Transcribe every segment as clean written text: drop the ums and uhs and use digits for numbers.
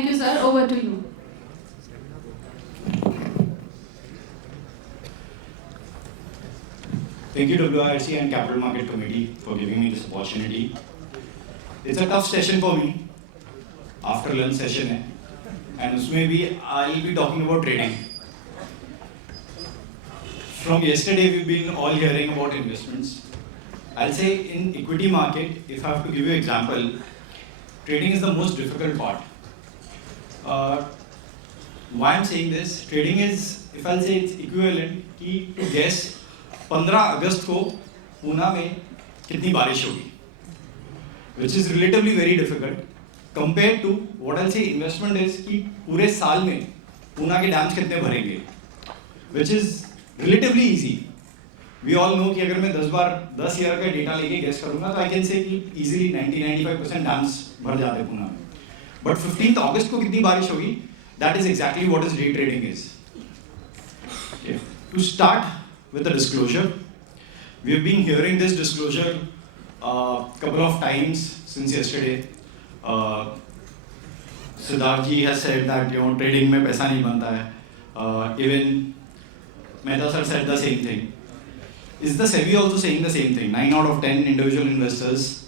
Thank you, sir. Over to you. Thank you WIRC and Capital Market Committee for giving me this opportunity. It's a tough session for me. After lunch session है, and उसमें भी I'll be talking about trading. From yesterday we've been all hearing about investments. I'll say in equity market, if I have to give you an example, trading is the most difficult part. Why I'm saying this? Trading is, if I'll say it's equivalent कि to guess 15 अगस्त को पूना में कितनी बारिश होगी, which is relatively very difficult compared to what I'll say investment is कि पूरे साल में पूना के डैम्स कितने भरेंगे, which is relatively easy. We all know कि अगर मैं 10 ईयर का डेटा लेके गेस करूँगा तो I can say कि easily 90-95% डैम्स भर जाते हैं पूना में. But 15th अगस्त को कितनी बारिश होगी, that is exactly what is day trading is. Okay. To start with a disclosure, we have been hearing this disclosure couple of times since yesterday. Siddharth ji has said that trading में पैसा नहीं बनता है. Even Mehta sir said the same thing. Is the SEBI also saying the same thing? 9 out of 10 individual investors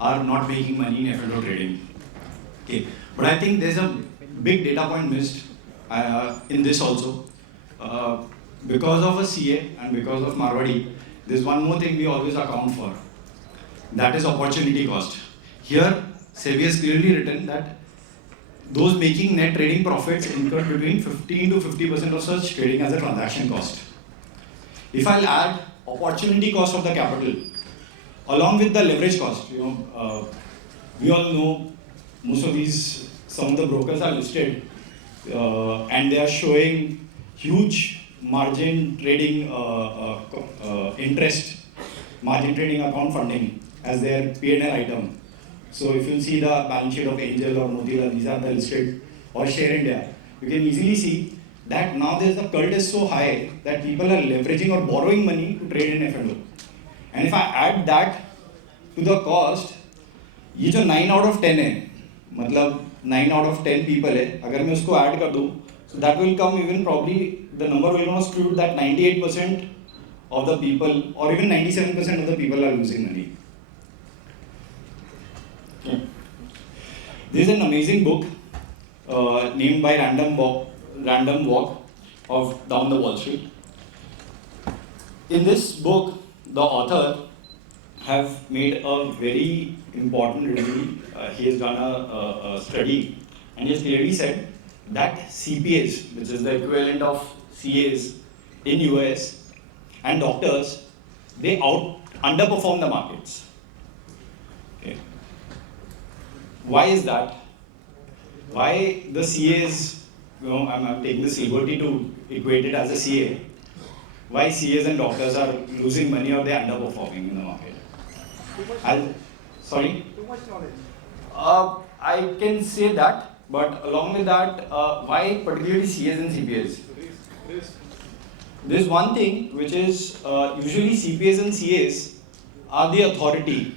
are not making money in F&O trading. Okay, but I think there's a big data point missed in this also. Because of a CA and because of Marwadi, there's one more thing we always account for. That is opportunity cost. Here, SEBI has clearly written that those making net trading profits incur between 15 to 50% of such trading as a transaction cost. If I'll add opportunity cost of the capital, along with the leverage cost, we all know most of these, some of the brokers are listed and they are showing huge margin trading interest, margin trading account funding as their P&L item. So if you see the balance sheet of Angel or Motilal, these are the listed, or Share India, you can easily see that now the cult is so high that people are leveraging or borrowing money to trade in F&O. And if I add that to the cost, ये जो 9 out of 10 है, मतलब 9 out of 10 people है, अगर मैं उसको add कर दूँ, so that will come even probably the number will not screw that 98% of the people or even 97% of the people are losing money. Okay. There is an amazing book named by Random Walk of Down the Wall Street. In this book, the author have made a very important review. He has done a study and he has clearly said that CPAs, which is the equivalent of CAs in US, and doctors, they underperform the markets. Okay. Why is that? Why the CAs, I'm taking this liberty to equate it as a CA, why CAs and doctors are losing money or they are underperforming in the market? Too much knowledge. Sorry? Too much knowledge. I can say that, but along with that, why particularly CAs and CPAs? There's one thing which is usually CPAs and CAs are the authority.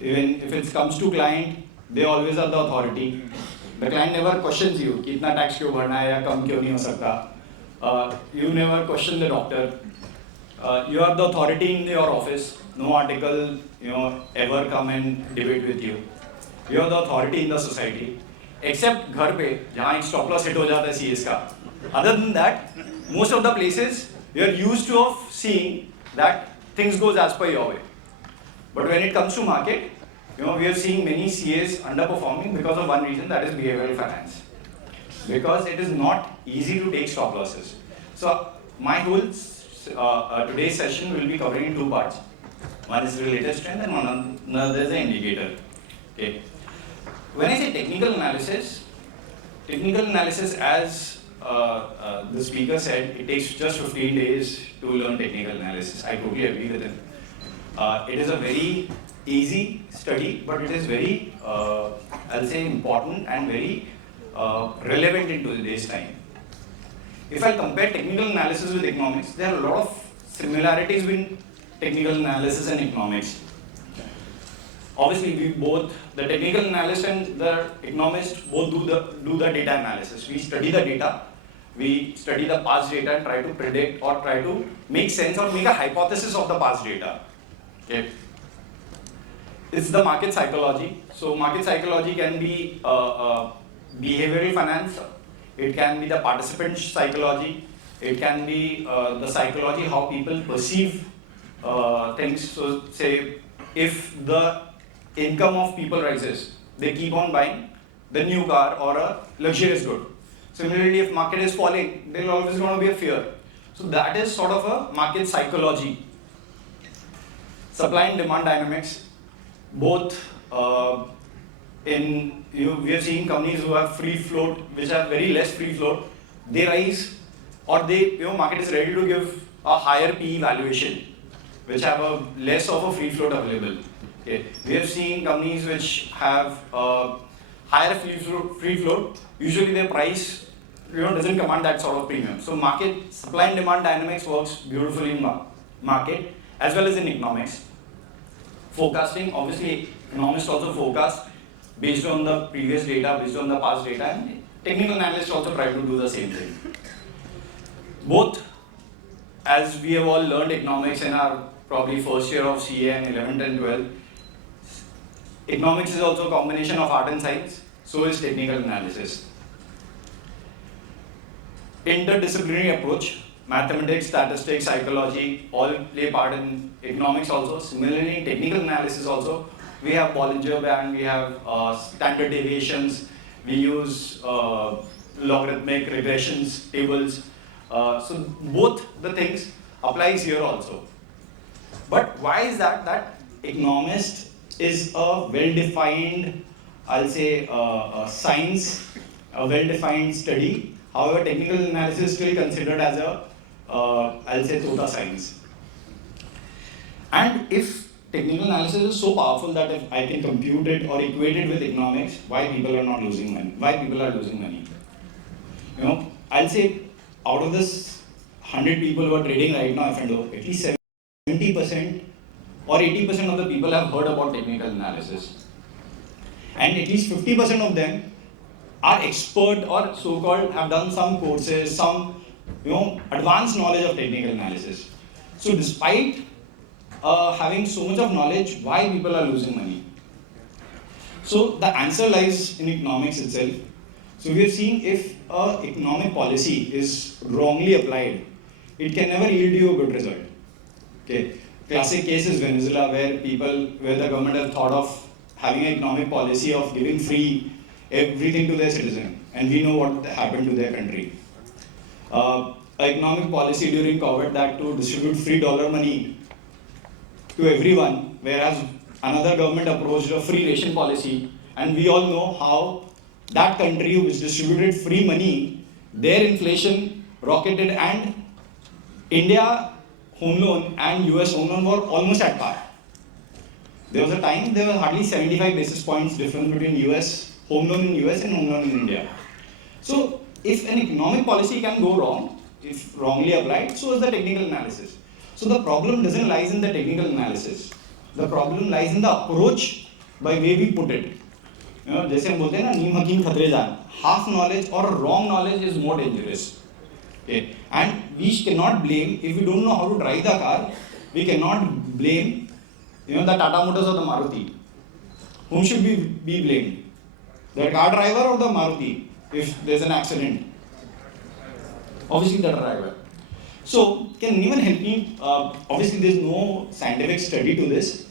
Even if it comes to client, they always are the authority. The client never questions you, कितना tax क्यों भरना है या कम क्यों नहीं हो सकता. You never question the doctor. You are the authority in your office. No article, ever come and debate with you. You are the authority in the society. Except घर पे जहाँ एक stop loss hit हो जाता है CS का. Other than that, most of the places we are used to of seeing that things goes as per your way. But when it comes to market, we are seeing many CAs underperforming because of one reason, that is behavioral finance. Because it is not easy to take stop losses. So my whole today's session will be covering in two parts. One is relative strength and another is the indicator. Okay. When I say technical analysis as the speaker said, it takes just 15 days to learn technical analysis. I totally agree with him. It is a very easy study, but it is very, I'll say, important and very relevant in today's time. If I compare technical analysis with economics, there are a lot of similarities between technical analysis and economics. obviously we both, the technical analyst and the economist, both do the data analysis. We study the data, we study the past data and try to predict or try to make sense or make a hypothesis of the past data. Okay. It's the market psychology. So market psychology can be behavioral finance, it can be the participant psychology, it can be the psychology how people perceive things. So say if the income of people rises, they keep on buying the new car or a luxurious good. Similarly, if market is falling, there will always going to be a fear. So that is sort of a market psychology. Supply and demand dynamics, both we are seeing companies who have free float, which have very less free float, they rise, or market is ready to give a higher PE valuation, which have a less of a free float available. Okay. We have seen companies which have higher free float, usually their price doesn't command that sort of premium. So market supply and demand dynamics works beautifully in market as well as in economics. Forecasting, obviously economists also forecast based on the previous data, based on the past data, and technical analysts also try to do the same thing. Both, as we have all learned economics in our probably first year of CA and 11th and 12th, economics is also a combination of art and science, so is technical analysis. Interdisciplinary approach, mathematics, statistics, psychology, all play part in economics also. Similarly, in technical analysis also, we have Bollinger Band, we have standard deviations, we use logarithmic regressions, tables. So both the things applies here also. But why is that? That economist is a well-defined, I'll say, science, a well-defined study. However, technical analysis is still considered as a, I'll say, tota science. And if technical analysis is so powerful that if I can compute it or equate it with economics, why people are not losing money? Why people are losing money? I'll say out of this 100 people who are trading right now, F&O, at least 70% or 80% of the people have heard about technical analysis. And at least 50% of them are expert or so-called have done some courses, some advanced knowledge of technical analysis. So despite having so much of knowledge, why people are losing money? So the answer lies in economics itself. So we have seen if an economic policy is wrongly applied, it can never yield you a good result. Okay. Classic case is Venezuela, where the government has thought of having an economic policy of giving free everything to their citizen, and we know what happened to their country. Economic policy during COVID that to distribute free dollar money to everyone, whereas another government approached a free ration policy, and we all know how that country which distributed free money, their inflation rocketed, and India home loan and US home loan were almost at par. There was a time there was hardly 75 basis points difference between US home loan in US and home loan in India. So if an economic policy can go wrong, if wrongly applied, so is the technical analysis. So the problem doesn't lie in the technical analysis. The problem lies in the approach by way we put it. जैसे हम बोलते हैं ना नीम हकीम खतरे जान, half knowledge or wrong knowledge is more dangerous. Okay. And we cannot blame, if we don't know how to drive the car, we cannot blame the Tata Motors or the Maruti. Whom should we be blamed? The car driver or the Maruti if there's an accident? Obviously the driver. So can anyone help me? Obviously there's no scientific study to this,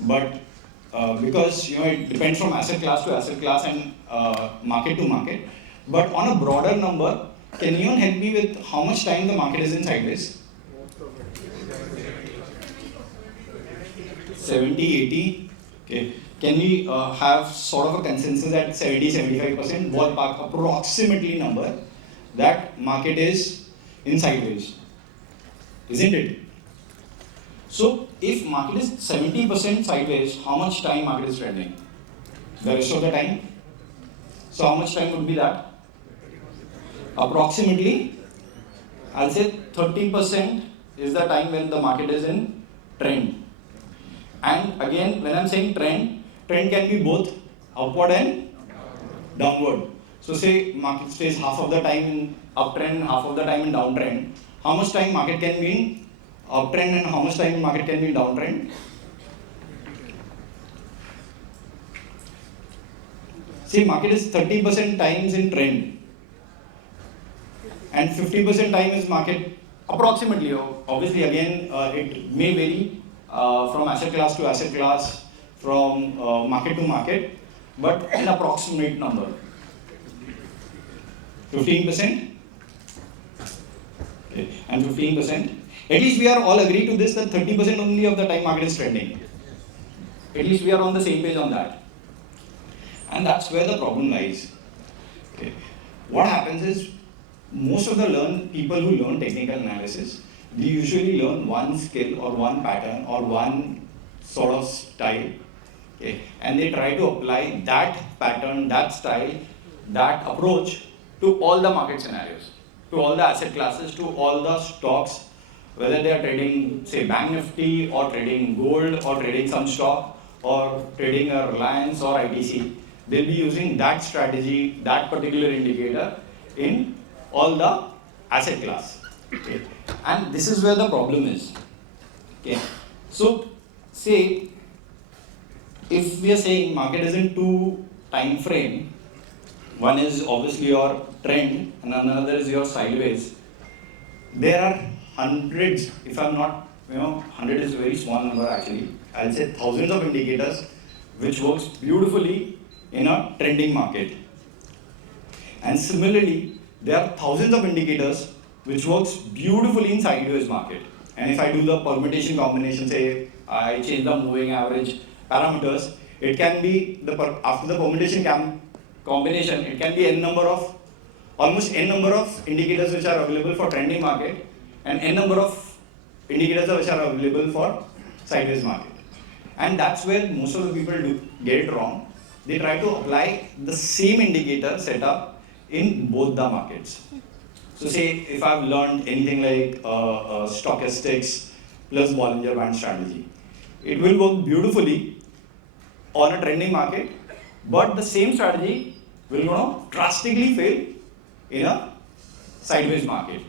but because it depends from asset class to asset class and market to market. But on a broader number, can anyone help me with how much time the market is in sideways? 70, 80. Okay. Can we have sort of a consensus at 70-75% ballpark approximately number that market is in sideways, isn't it? So if market is 70% sideways, how much time market is trending? The rest of the time. So how much time would be that? Approximately, I'll say 30% is the time when the market is in trend. And again, when I'm saying trend, trend can be both upward and downward. So say market stays half of the time in uptrend, half of the time in downtrend. How much time market can be in uptrend and how much time market can be in downtrend? Say market is 30% times in trend and 50% time is market approximately. Obviously, again, it may vary from asset class to asset class, from market to market, but an approximate number. 15%? Okay. And 15%. At least we are all agreed to this that 30% only of the time market is trending. At least we are on the same page on that. And that's where the problem lies. Okay. What happens is most of the people who learn technical analysis, they usually learn one skill or one pattern or one sort of style. Okay. And they try to apply that pattern, that style, that approach to all the market scenarios, to all the asset classes, to all the stocks, whether they are trading, say, Bank Nifty or trading gold or trading some stock or trading a Reliance or ITC. They'll be using that strategy, that particular indicator in all the asset class. Okay. And this is where the problem is. Okay. So, say, if we are saying market is in two time frame, one is obviously your trend and another is your sideways. There are hundreds, if I'm not, 100 is a very small number actually. I'll say thousands of indicators which works beautifully in a trending market. And similarly, there are thousands of indicators which works beautifully in sideways market. And if I do the permutation combination, say I change the moving average parameters, it can be after the permutation combination, it can be almost n number of indicators which are available for trending market and n number of indicators which are available for sideways market. And that's where most of the people get it wrong. They try to apply the same indicator setup in both the markets. So say if I've learned anything like stochastics plus Bollinger Band strategy, it will work beautifully on a trending market, but the same strategy will drastically fail in a sideways market.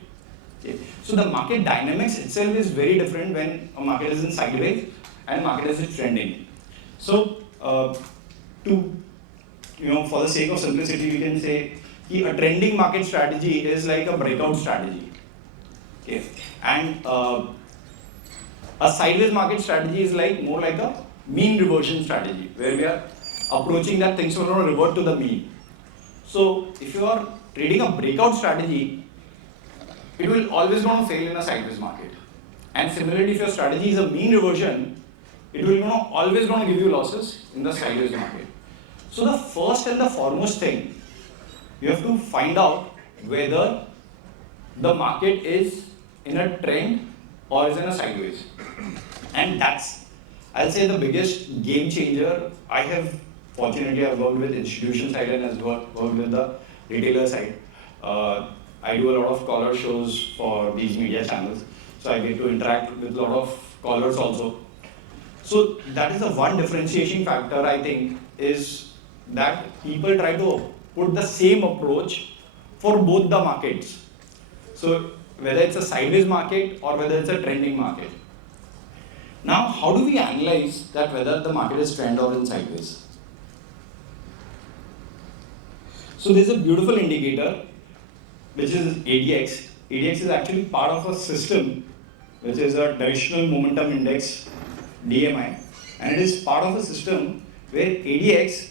Okay. So the market dynamics itself is very different when a market is in sideways and market is in trending. So for the sake of simplicity, we can say a trending market strategy is like a breakout strategy. Okay. And a sideways market strategy is more like a mean reversion strategy, where we are approaching that things will not revert to the mean. So if you are trading a breakout strategy, it will always going to fail in a sideways market. And similarly, if your strategy is a mean reversion, it will always going to give you losses in the sideways market. So the first and the foremost thing, you have to find out whether the market is in a trend or is in a sideways. And that's, I'll say, the biggest game changer. Fortunately, I've worked with institution side and as worked with the retailer side. I do a lot of caller shows for these media channels, so I get to interact with a lot of callers also. So that is the one differentiation factor, I think, is that people try to put the same approach for both the markets. So whether it's a sideways market or whether it's a trending market. Now, how do we analyze that whether the market is trend or in sideways? So there's a beautiful indicator which is ADX. ADX is actually part of a system which is a directional momentum index, DMI, and it is part of a system where ADX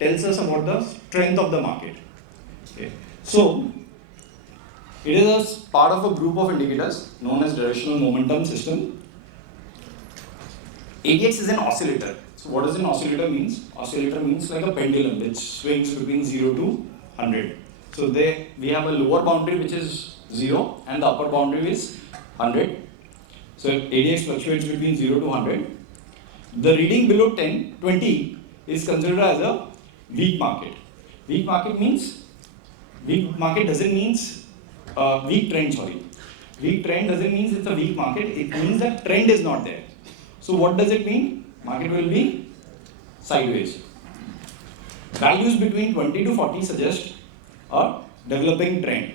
tells us about the strength of the market. Okay. So it is a part of a group of indicators known as directional momentum system. ADX is an oscillator. So what does an oscillator means? Oscillator means like a pendulum which swings between 0 to 100. So we have a lower boundary which is 0 and the upper boundary is 100. So ADX fluctuates between 0 to 100. The reading below 20 is considered as a weak market. Weak market doesn't mean weak trend, sorry. Weak trend doesn't mean it's a weak market, it means that trend is not there. So what does it mean? market will be sideways. Values between 20 to 40 suggest a developing trend.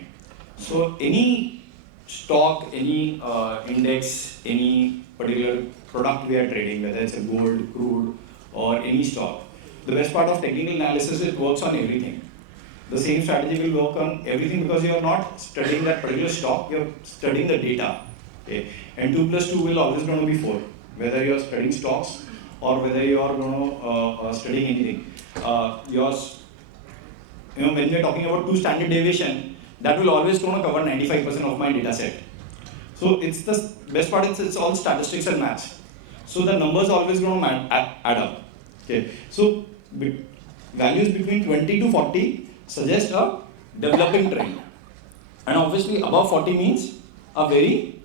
So any stock, any index, any particular product we are trading, whether it's a gold, crude, or any stock, the best part of technical analysis, it works on everything. The same strategy will work on everything because you are not studying that particular stock, you are studying the data. Okay? And 2 plus 2 will always going to be 4, whether you are studying stocks or whether you are going to studying anything. Yours, when we are talking about 2 standard deviation, that will always going to cover 95% of my data set. So it's the best part is it's all statistics and maths. So the numbers always going to add up. Okay. So values between 20 to 40 suggest a developing trend. And obviously above 40 means a very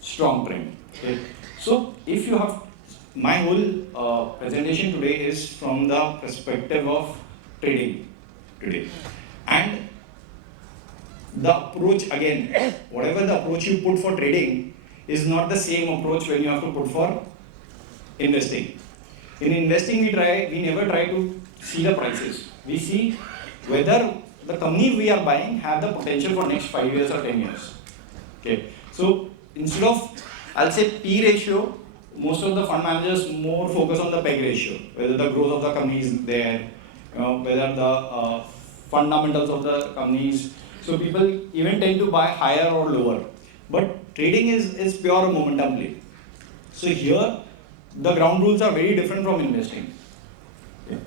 strong trend. Okay. So if you have, my whole presentation today is from the perspective of trading today. And the approach, again, whatever the approach you put for trading is not the same approach when you have to put for investing. In investing, we never try to see the prices. We see whether the company we are buying have the potential for next 5 years or 10 years. Okay. So instead of, I'll say P ratio, most of the fund managers more focus on the PEG ratio, whether the growth of the company is there, whether the fundamentals of the companies. So people even tend to buy higher or lower. But trading is pure momentum play. So here, the ground rules are very different from investing. Okay.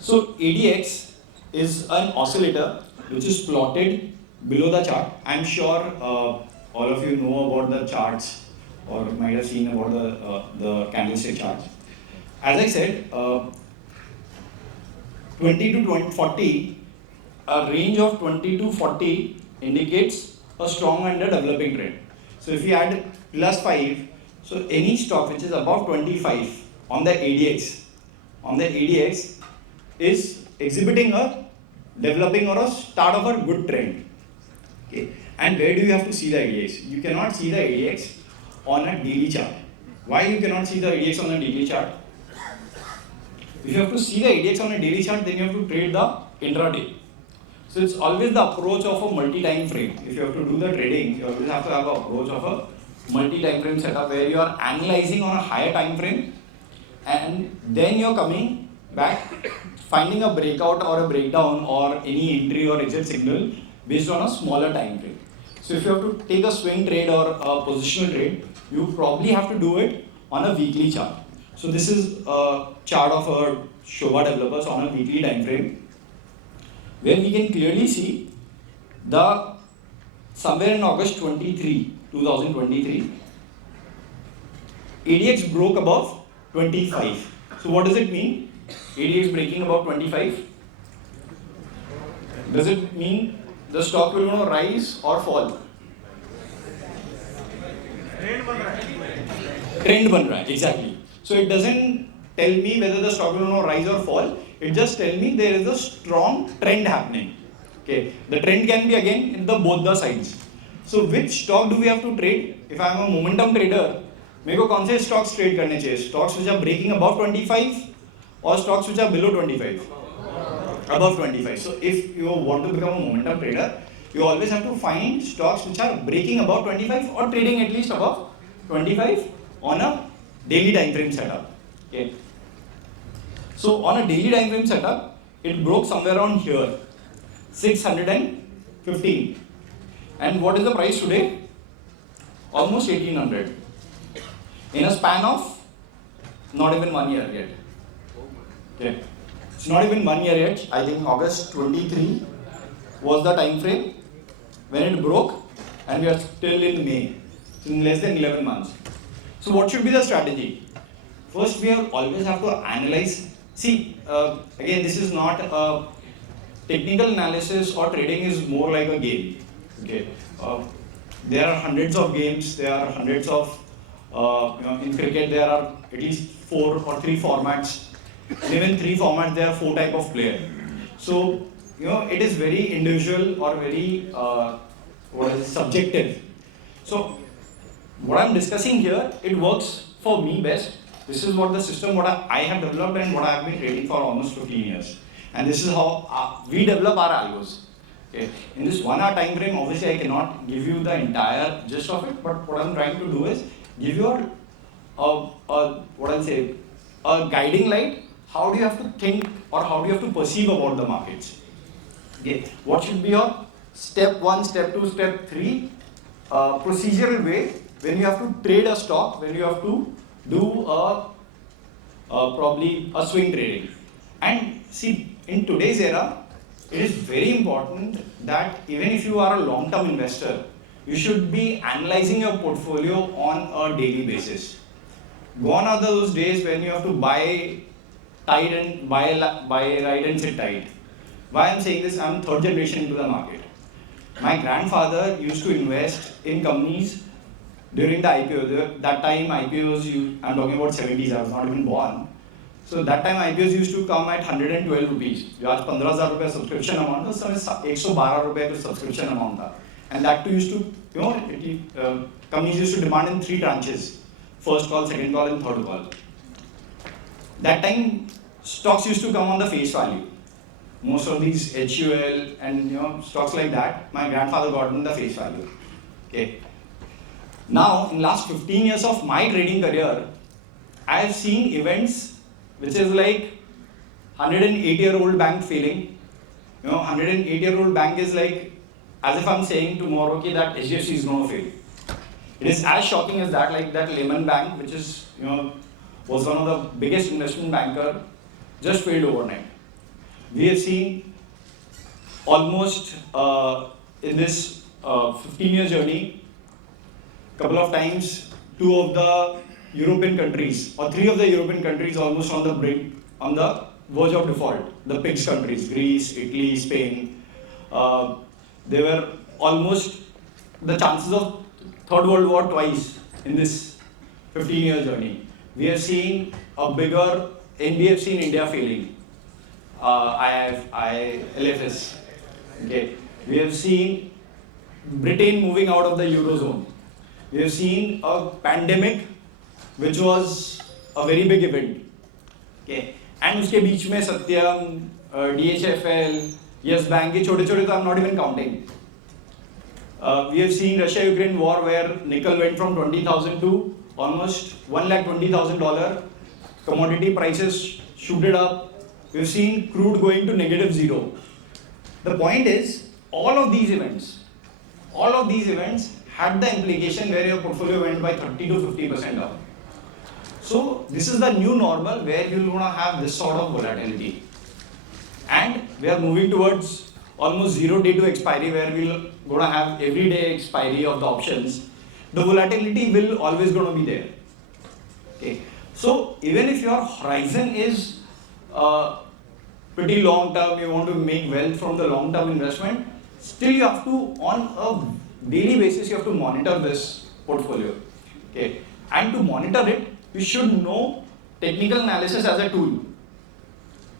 So ADX is an oscillator which is plotted below the chart. I'm sure all of you know about the charts or might have seen about the candlestick charts. As I said, 20 to 40, a range of 20 to 40 indicates a strong and a developing trend. So if you add plus 5, so any stock which is above 25 on the ADX is exhibiting a developing or a start of a good trend. Okay. And where do you have to see the ADX? You cannot see the ADX on a daily chart. Why you cannot see the ADX on a daily chart? If you have to see the ADX on a daily chart, then you have to trade the intraday. So it's always the approach of a multi-time frame. If you have to do the trading, you always have to have an approach of a multi-time frame setup where you are analyzing on a higher time frame and then you're coming back, finding a breakout or a breakdown or any entry or exit signal based on a smaller time frame. So if you have to take a swing trade or a positional trade, you probably have to do it on a weekly chart. So this is a chart of our Shobha developers on a weekly time frame, where we can clearly see the somewhere in August 2023, ADX broke above 25. So what does it mean? ADX breaking above 25. Does it mean the stock will rise or fall? Trend ban raha hai, exactly. So it doesn't tell me whether the stock will rise or fall. It just tells me there is a strong trend happening. Okay, the trend can be again in both the sides. So which stock do we have to trade? If I am a momentum trader, मेरे को कौन से stocks trade करने चाहिए? Stocks which are breaking above 25 or stocks which are below 25? Above 25. So if you want to become a momentum trader, you always have to find stocks which are breaking above 25 or trading at least above 25 on a daily time frame setup. Okay. So on a daily time frame setup, it broke somewhere around here, 615. And what is the price today? Almost 1800. In a span of not even 1 year yet. Okay. It's not even 1 year yet. I think August 23 was the time frame when it broke, and we are still in May. So in less than 11 months. So what should be the strategy? First, we always have to analyze. See, again, this is not a technical analysis or trading is more like a game. Okay. There are hundreds of games. There are hundreds of in cricket there are at least 4 or 3 formats. In even 3 formats there are 4 type of player. So it is very individual or very subjective. So what I'm discussing here, it works for me best This is what the system what I have developed and what I have been trading for almost 15 years. And this is how we develop our algos. Okay. In this 1 hour time frame, obviously I cannot give you the entire gist of it, but what I'm trying to do is give you what I'll say, a guiding light. How do you have to think or how do you have to perceive about the markets? Okay. What should be your step 1, step 2, step 3 procedural way when you have to trade a stock, when you have to do probably a swing trading. And see, in today's era, it is very important that even if you are a long-term investor, you should be analyzing your portfolio on a daily basis. Gone are those days when you have to buy tight and buy right and sit tight. Why I'm saying this? I'm third generation into the market. My grandfather used to invest in companies during the IPO. That time IPOs, I'm talking about 70s, I was not even born. So that time IPOs used to come at 112 rupees. जो आज 15,000 रुपए subscription amount था, उस समय 112 रुपए का subscription amount था. And that too used to, companies used to demand in 3 tranches. First call, second call and third call. That time stocks used to come on the face value. Most of these HUL and stocks like that, my grandfather got on the face value. Okay. Now, in last 15 years of my trading career, I have seen events which is like 108-year-old bank failing. 108-year-old bank is like as if I'm saying tomorrow that HDFC is going to fail. It is as shocking as that, like that Lehman Bank, which is was one of the biggest investment banker, just failed overnight. We have seen almost in this 15-year journey, couple of times, 2 of the European countries or 3 of the European countries almost on the brink, on the verge of default. The PIGS countries, Greece, Italy, Spain, they were almost the chances of Third World War twice in this 15-year journey. We have seen a bigger NBFC in India failing. LFS. Okay. We have seen Britain moving out of the Eurozone. We have seen a pandemic, which was a very big event. Okay. And उसके बीच में सत्यम, DHFL, Yes Bank, ये छोटे-छोटे तो I'm not even counting. We have seen Russia-Ukraine war where nickel went from 20,000 to almost $120,000. Commodity prices shooted up. We've seen crude going to -0. The point is, all of these events had the implication where your portfolio went by 30 to 50% down. So this is the new normal where you're going to have this sort of volatility. And we are moving towards almost 0 day to expiry where we're going to have every day expiry of the options. The volatility will always going to be there. Okay. So even if your horizon is pretty long term, you want to make wealth from the long term investment, still you have to, on a daily basis, you have to monitor this portfolio. Okay. And to monitor it, you should know technical analysis as a tool.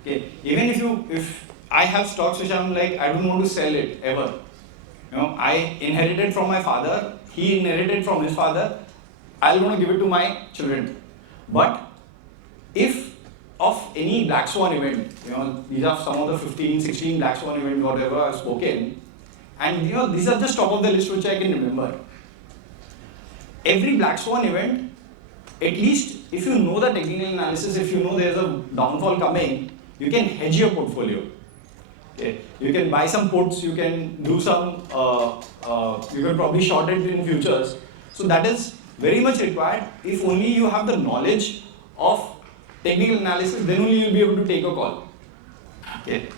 Okay. Even if I have stocks which I'm like, I don't want to sell it ever. I inherited from my father, he inherited from his father, I'm going to give it to my children. But if of any black swan event, these are some of the 15, 16 black swan event, whatever I've spoken, and these are just top of the list which I can remember. Every black swan event, at least if you know the technical analysis, if you know there's a downfall coming, you can hedge your portfolio. Okay. You can buy some puts, you can do some, you can probably short it in futures. So that is very much required. If only you have the knowledge of technical analysis, then only you'll be able to take a call. Okay.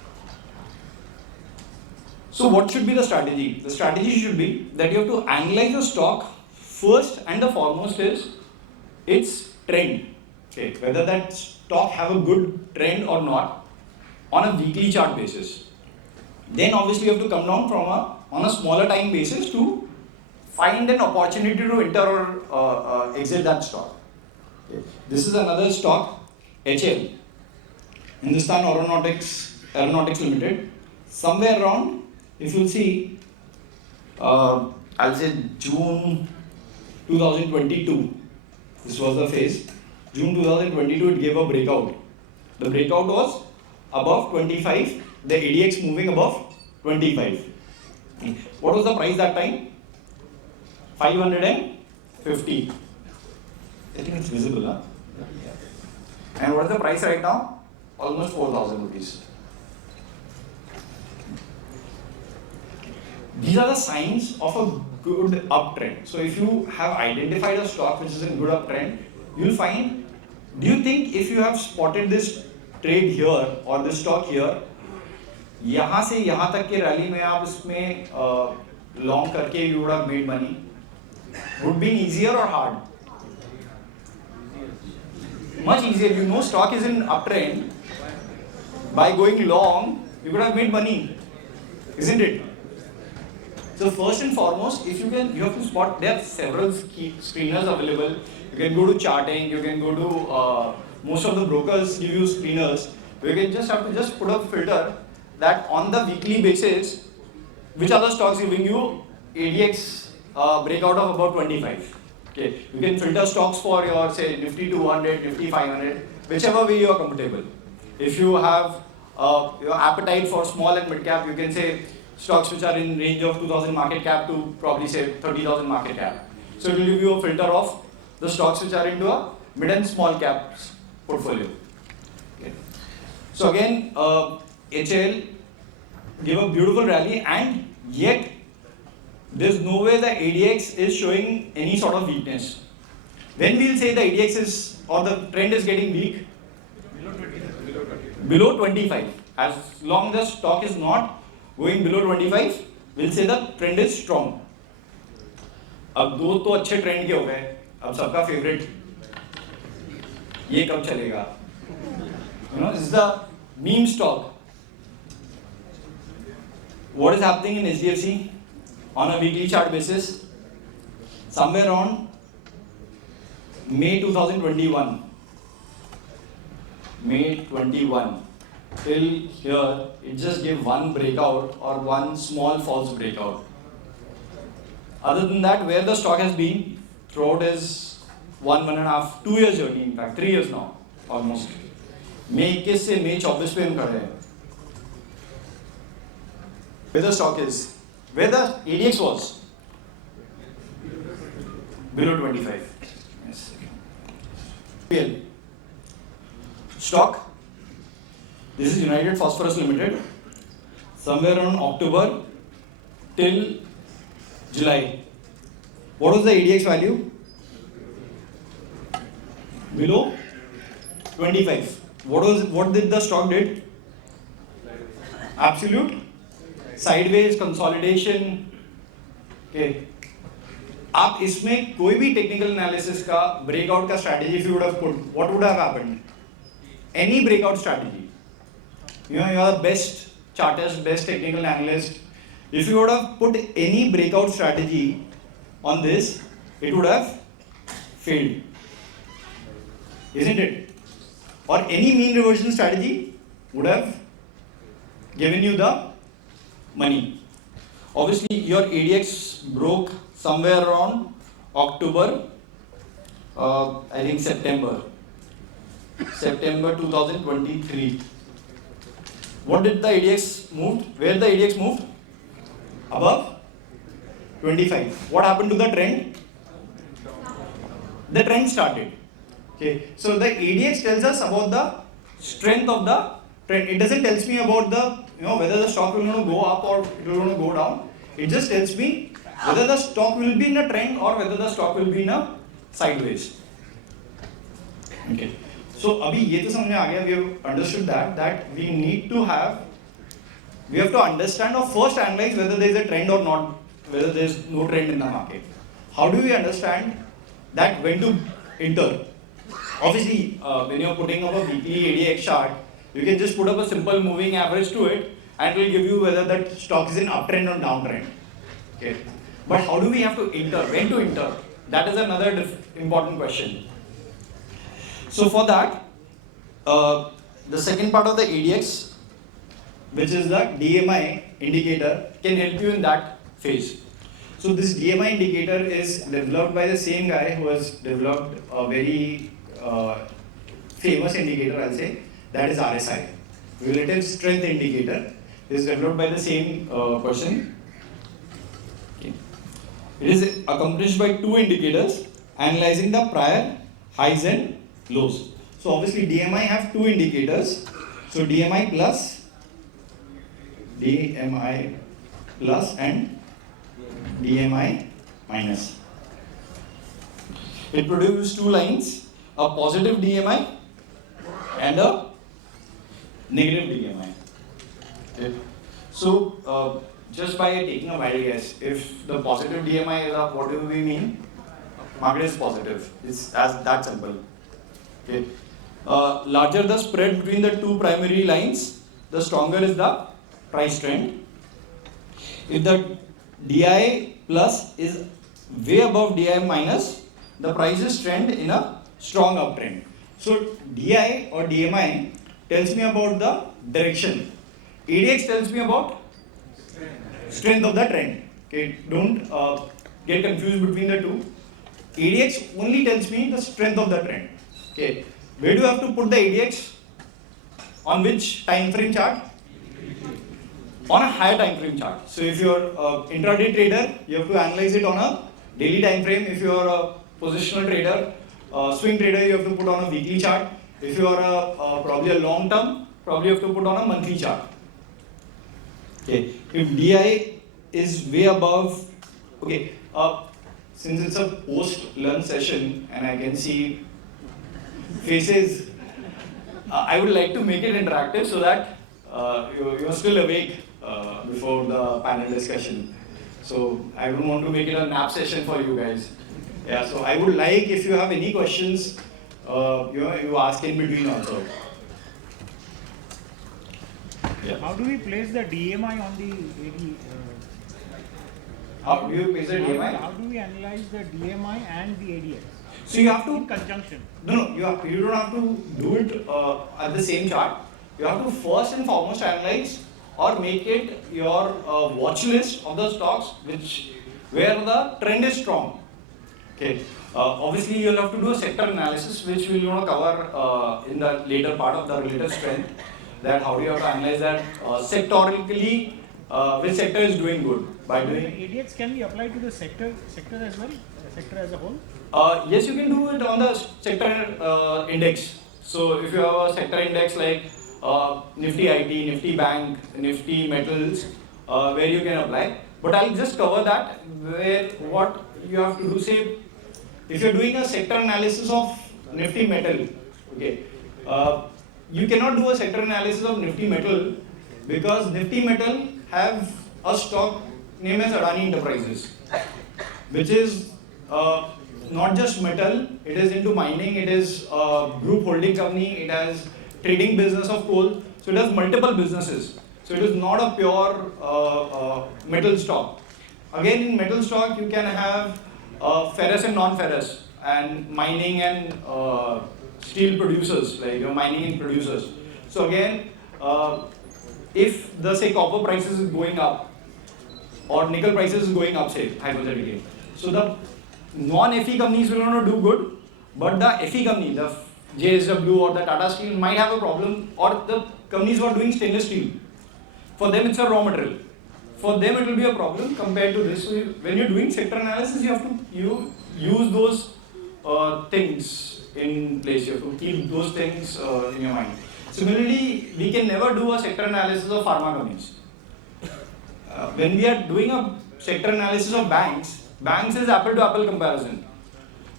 So what should be the strategy? The strategy should be that you have to analyze the stock. First and the foremost is its trend. Okay. Whether that stock have a good trend or not on a weekly chart basis. Then obviously you have to come down from on a smaller time basis to find an opportunity to enter or exit that stock. Okay. This is another stock, HL, Hindustan Aeronautics Limited. Somewhere around, if you'll see, I'll say June 2022, this was the phase. June 2022, it gave a breakout. The breakout was above 25, the ADX moving above 25. What was the price that time? 550. I think it's visible, huh? And what is the price right now? Almost 4,000 rupees. These are the signs of a good uptrend. So if you have identified a stock which is in good uptrend, you'll find, do you think if you have spotted this trade here or this stock here, यहाँ से यहाँ तक के rally में आप इसमें long करके you would have made money? Would be easier or hard? Much easier. You know stock is in uptrend. By going long, you could have made money, isn't it? So first and foremost, if you have to spot. There are several screeners available. You can go to charting. You can go to most of the brokers give you screeners. You can have to put a filter that on the weekly basis, which are the stocks giving you ADX breakout of about 25. Okay, you can filter stocks for your say Nifty 200, Nifty 500, whichever way you are comfortable. If you have your appetite for small and mid cap, you can say stocks which are in range of 2,000 market cap to probably say 30,000 market cap. So it will give you a filter of the stocks which are into a mid and small cap portfolio. Okay. So again, HL gave a beautiful rally, and yet there's no way the ADX is showing any sort of weakness. When we'll say the ADX is or the trend is getting weak? Below 25. As long as the stock is not going below 25, we'll say the trend is strong. अब दो तो अच्छे trend के हो गए, अब सबका favourite ये कब चलेगा? You know, this is the meme stock. What is happening in HDFC on a weekly chart basis? Somewhere around May 2021, May 21 till here, it just gave one breakout or one small false breakout. Other than that, where the stock has been throughout is 1.5, 2 years journey, in fact 3 years now almost. May 21 से May 24 पे हम खड़े हैं. Where the stock is, where the ADX was below 25. Yes. PL. Stock. This is United Phosphorus Limited. Somewhere around October till July. What was the ADX value? Below 25. What did the stock did? Absolute sideways consolidation. Okay. आप इसमें कोई भी technical analysis का breakout का strategy if you would have put, what would have happened? Any breakout strategy. You know, you are the best chartist, best technical analyst. If you would have put any breakout strategy on this, it would have failed. Isn't it? Or any mean reversion strategy would have given you the money. Obviously, your ADX broke somewhere around October, I think September 2023. What did the ADX move? Where the ADX moved? Above 25. What happened to the trend? The trend started. Okay. So the ADX tells us about the strength of the trend. It doesn't tell me about the whether the stock will go up or it will go down. It just tells me whether the stock will be in a trend or whether the stock will be in a sideways. Okay. So अभी ये तो समझ में आ गया. We have understood that we have to understand or first analyze whether there is a trend or not, whether there is no trend in the market. How do we understand that when to enter? Obviously, when you are putting up a weekly ADX chart, you can just put up a simple moving average to it and it will give you whether that stock is in uptrend or downtrend. Okay. But how do we have to enter? When to enter? That is another important question. So for that, the second part of the ADX, which is the DMI indicator, can help you in that phase. So this DMI indicator is developed by the same guy who has developed a very famous indicator, I'll say, that is RSI. Relative strength indicator is developed by the same person. Okay. It is accomplished by two indicators analyzing the prior highs and lows. So obviously DMI have two indicators. So DMI plus and DMI minus. It produces two lines, a positive DMI and a negative DMI. Okay. So just by taking a wild guess, if the positive DMI is up, what do we mean? Market is positive. It's as that simple. Okay. Larger the spread between the two primary lines, the stronger is the price trend. If the DI plus is way above DI minus, the prices trend in a strong uptrend. So DI or DMI tells me about the direction. ADX tells me about strength of the trend. Okay, don't get confused between the two. ADX only tells me the strength of the trend. Okay, where do you have to put the ADX? On which time frame chart? On a higher time frame chart. So if you're intraday trader, you have to analyze it on a daily time frame. If you are a positional trader, swing trader, you have to put on a weekly chart. If you are probably a long term, probably you have to put on a monthly chart. Okay. If DI is way above, okay. Since it's a post-lunch session and I can see faces, I would like to make it interactive so that you're still awake before the panel discussion. So I don't want to make it a nap session for you guys. Yeah, so I would like, if you have any questions, you ask in between also. Yeah. How do we place the DMI on the AD? How do you place the DMI? How do we analyze the DMI and the ADX? So you have to In conjunction. No, you don't have to do it at the same chart. You have to first and foremost analyze or make it your watch list of the stocks where the trend is strong. Okay. Obviously, you'll have to do a sector analysis, which we'll want to cover in the later part of the relative strength. That how do you have to analyze that sectorally, which sector is doing good by doing. ADX can be applied to the sector as well, sector as a whole. Yes, you can do it on the sector index. So if you have a sector index like Nifty IT, Nifty Bank, Nifty Metals, where you can apply. But I'll just cover that where what you have to do. Say, if you're doing a sector analysis of Nifty Metal, okay, you cannot do a sector analysis of Nifty Metal because Nifty Metal have a stock named as Adani Enterprises, which is not just metal, it is into mining, it is a group holding company, it has trading business of coal, so it has multiple businesses. So it is not a pure metal stock. Again, in metal stock, you can have ferrous and non-ferrous, and mining and steel producers, like mining and producers. So again, if the say copper prices is going up, or nickel prices is going up, say hypothetically, so the non-FE companies will not do good, but the FE company, the JSW or the Tata Steel might have a problem, or the companies who are doing stainless steel. For them, it's a raw material. For them, it will be a problem compared to this. So when you're doing sector analysis, you have to use those things in place. You have to keep those things in your mind. Similarly, we can never do a sector analysis of pharma companies. When we are doing a sector analysis of banks is apple-to-apple comparison.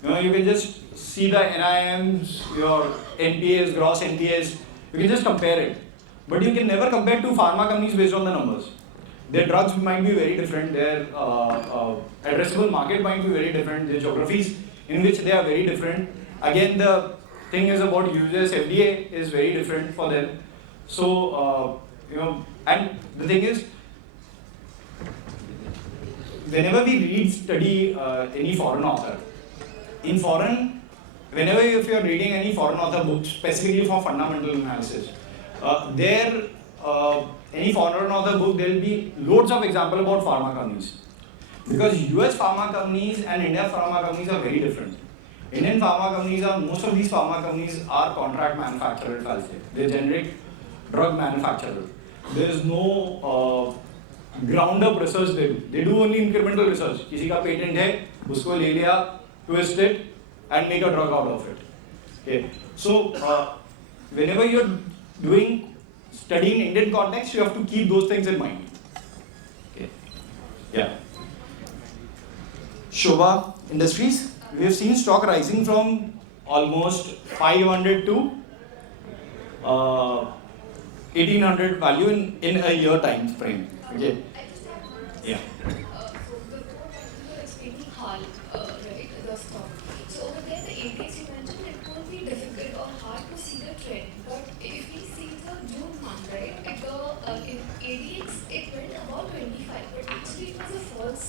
You can just see the NIMs, your NPAs, gross NPAs. You can just compare it. But you can never compare two pharma companies based on the numbers. Their drugs might be very different. Their addressable market might be very different. Their geographies in which they are very different. Again, the thing is about US FDA is very different for them. So and the thing is, whenever we study any foreign author, in foreign, whenever if you are reading any foreign author book, specifically for fundamental analysis, any foreign author book, there will be loads of examples about pharma companies. Because US pharma companies and India pharma companies are very different. Indian pharma companies are, most of these pharma companies are contract manufacturers. They generate drug manufacturers. There is no ground up research they do. They do only incremental research. किसी का patent है, उसको ले लिया, twist it, and make a drug out of it. Okay. So whenever you're studying Indian context, you have to keep those things in mind. Okay. Yeah. Shobha Industries, we have seen stock rising from almost 500 to 1800 value in a year time frame. Okay. Yeah. So the report that you were explaining HAL, right, the stock. So over there, the ADX you mentioned it won't be difficult or hard to see the trend. But if we see the June month, right, in ADX it went above 25, but actually it was a false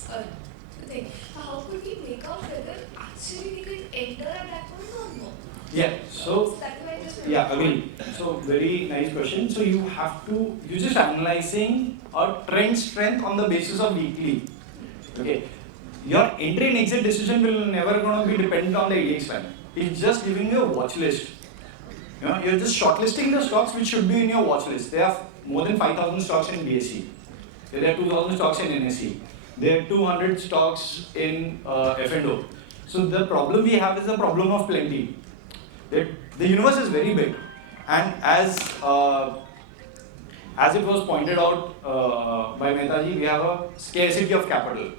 thing. So how could we make out whether actually we could enter at that point or no? Yeah. So That's why I just yeah, again, so very nice question. So you're just analyzing a trend strength on the basis of weekly. Okay. Your entry and exit decision will never gonna be dependent on the ADX value. It's just giving you a watch list. You're just shortlisting the stocks which should be in your watch list. There are more than 5,000 stocks in BSE. There are 2,000 stocks in NSE. There are 200 stocks in F&O. So the problem we have is the problem of plenty. The universe is very big, and as it was pointed out by Mehtaji, we have a scarcity of capital.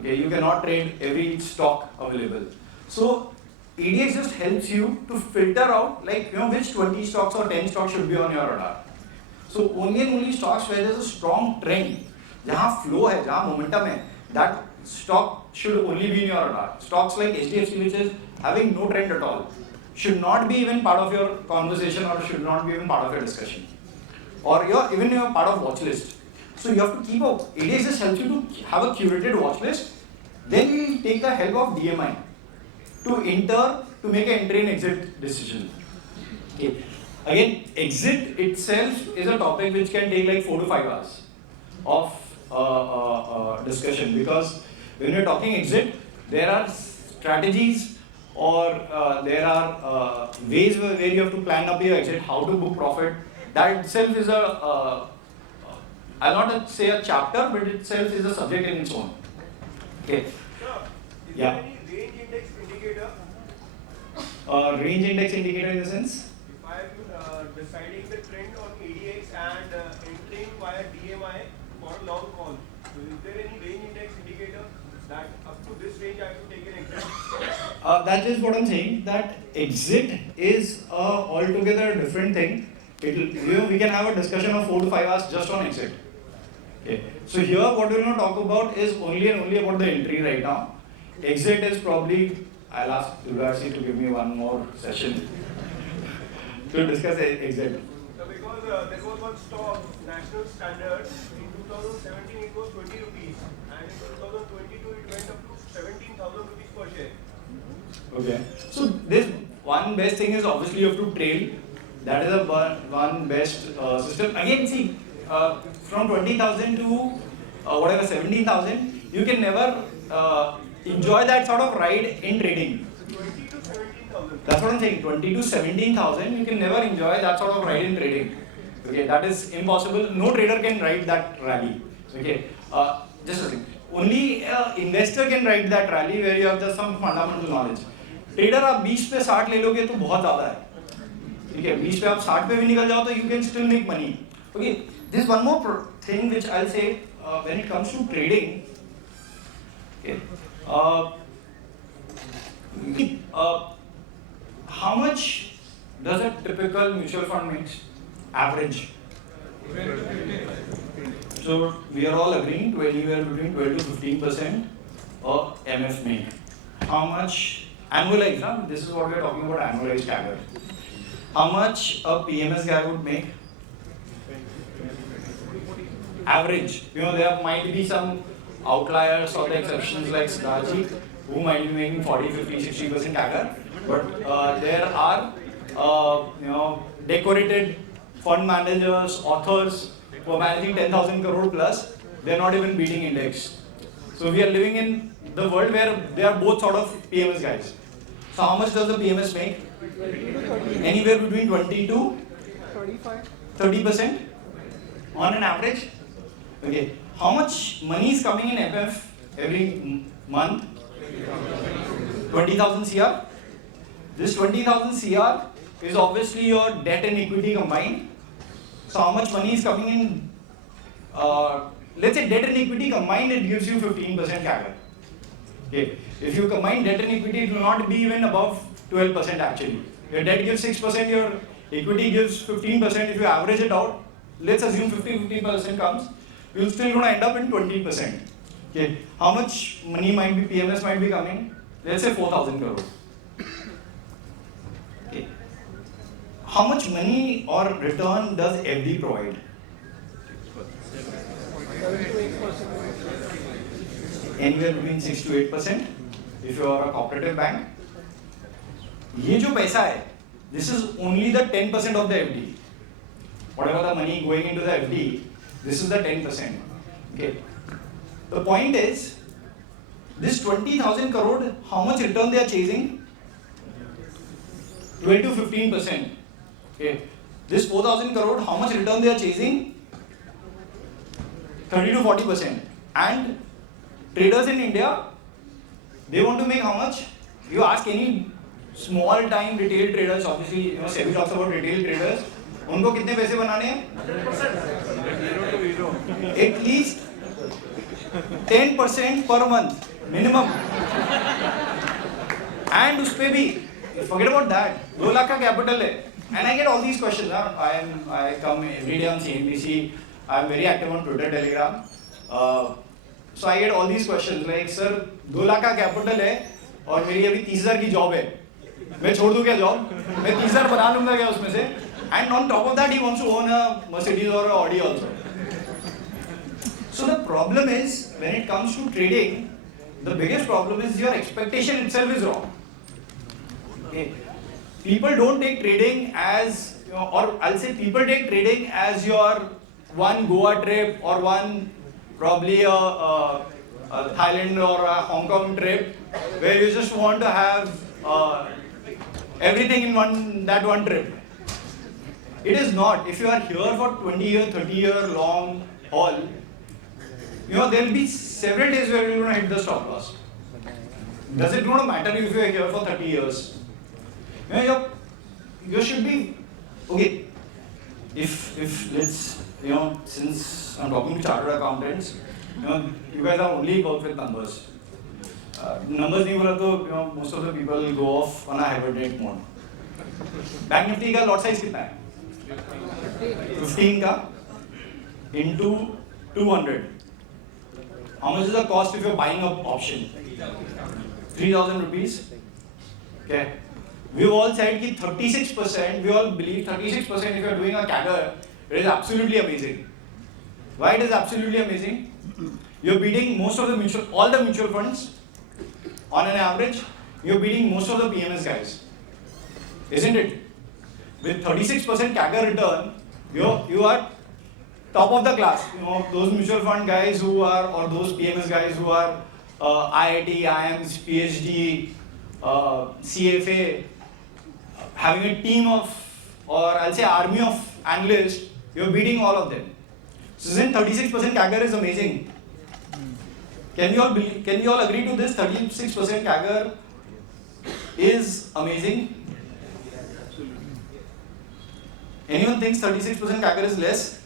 Okay, you cannot trade every stock available. So ADX just helps you to filter out which 20 stocks or 10 stocks should be on your radar. So only stocks where there's a strong trend, जहाँ flow है, जहाँ momentum है, that stock should only be in your radar. Stocks like HDFC, which is having no trend at all, should not be even part of your conversation or should not be even part of your discussion. Or even your part of watch list. So you have to keep ADX just helps you to have a curated watch list. Then we will take the help of DMI to make an entry and exit decision. Okay. Again, exit itself is a topic which can take like 4 to 5 hours of discussion, because when you're talking exit, there are strategies or there are ways where you have to plan up your exit, how to book profit. That itself is I'll not say a chapter, but itself is a subject in its own. Okay. Sir, is Yeah. there any range index indicator? Range index indicator in the sense? If I am deciding the trend on ADX and entering via DMI for a long call, so is there any range index indicator that up to this range I have to take an exit? That is what I'm saying, that exit is altogether a different thing. We can have a discussion of 4 to 5 hours just on exit. Okay. So here what we're going to talk about is only and only about the entry right now. Exit is probably, I'll ask Durgashi to give me one more session to discuss exit. So because there was one stock, National Standard, in 2017 it was 20 rupees and in 2022 it went up to 17,000 rupees per share. Okay. So this one best thing is obviously you have to trail. That is a one best system. Again, see, from 20,000 to 17,000, you can never enjoy that sort of ride in trading. 20 to 17,000. That's what I'm saying. 20 to 17,000, you can never enjoy that sort of ride in trading. Okay, that is impossible. No trader can ride that rally. Okay, just a thing. Only investor can ride that rally where you have some fundamental knowledge. Trader आप 20 पे 60 ले लोगे तो बहुत ज़्यादा है. ठीक है, 20 पे आप 60 पे भी निकल जाओ तो you can still make money. Okay, this one more thing which I'll say when it comes to trading. Okay, how much does a typical mutual fund make? Average. So we are all agreeing to anywhere between 12 to 15% of MF make. How much annualized? Huh? This is what we are talking about, annualized CAGR. How much a PMS guy would make? Average. There might be some outliers or the exceptions like Siddharthi who might be making 40, 50, 60% CAGR. But there are decorated fund managers, authors who are managing 10,000 crore plus. They are not even beating index. So we are living in the world where they are both sort of PMS guys. So how much does the PMS make? Anywhere between 20 to 30% on an average. Okay. How much money is coming in FF every month? 20,000 CR. This 20,000 CR is obviously your debt and equity combined. So how much money is coming in? Let's say debt and equity combined, it gives you 15% CAGR. Okay. If you combine debt and equity, it will not be even above 12% actually. Your debt gives 6%, your equity gives 15%. If you average it out, let's assume 15% comes, you'll still going to end up in 20%. Okay. How much money might be, PMS might be coming? Let's say 4,000 crore. Okay. How much money or return does FD provide? 7 to 8%. Anywhere between 6 to 8% if you are a cooperative bank. ये जो पैसा है, this is only the 10% of the FD. Whatever the money going into the FD, this is the 10%. Okay. The point is, this 20,000 crore, how much return they are chasing? 12 to 15%. Okay. This 4,000 crore, how much return they are chasing? 30 to 40%. And traders in India, they want to make how much? You ask any small time retail traders, obviously, SEBI talks about retail traders. उनको कितने पैसे बनाने हैं? 100%. At least 10% per month minimum. And उस पे भी, forget about that. 2 lakh का capital है. And I get all these questions. I come every day on CNBC. I'm very active on Twitter, Telegram. So I get all these questions like, sir, 2 lakh का capital है और मेरी अभी 30,000 की job है. मैं छोड़ दूँ क्या job? मैं 30,000 बना लूँगा क्या उसमें से? And on top of that, he wants to own a Mercedes or a Audi also. So the problem is, when it comes to trading, the biggest problem is your expectation itself is wrong. Okay. People don't take trading as, or I'll say people take trading as your one Goa trip or one probably a Thailand or a Hong Kong trip where you just want to have everything in that one trip. It is not. If you are here for 20-year, 30-year long haul, there will be several days where you're going to hit the stop loss. Does it not matter if you are here for 30 years? You should be, okay, if let's, since I'm talking to chartered accountants, you guys are only work with numbers. Numbers नहीं बोला तो most of the people will go off on a hibernate mode. Bank Nifty का lot size कितना है? 15 का into 200. How much is the cost if you're buying an option? 3,000 rupees. Okay. We've all said that 36%, we all believe 36% if you're doing a CAGR, it is absolutely amazing. Why it is absolutely amazing? You're beating most of the all the mutual funds on an average, you're beating most of the PMS guys. Isn't it? With 36% CAGR return, you are top of the class. Those mutual fund guys who are, or those PMS guys who are IIT, IIMs, PhD, CFA, having a team of, or I'll say army of analysts, you're beating all of them. So isn't 36% CAGR is amazing? Can you all agree to this? 36% CAGR is amazing. Anyone thinks 36% CAGR is less?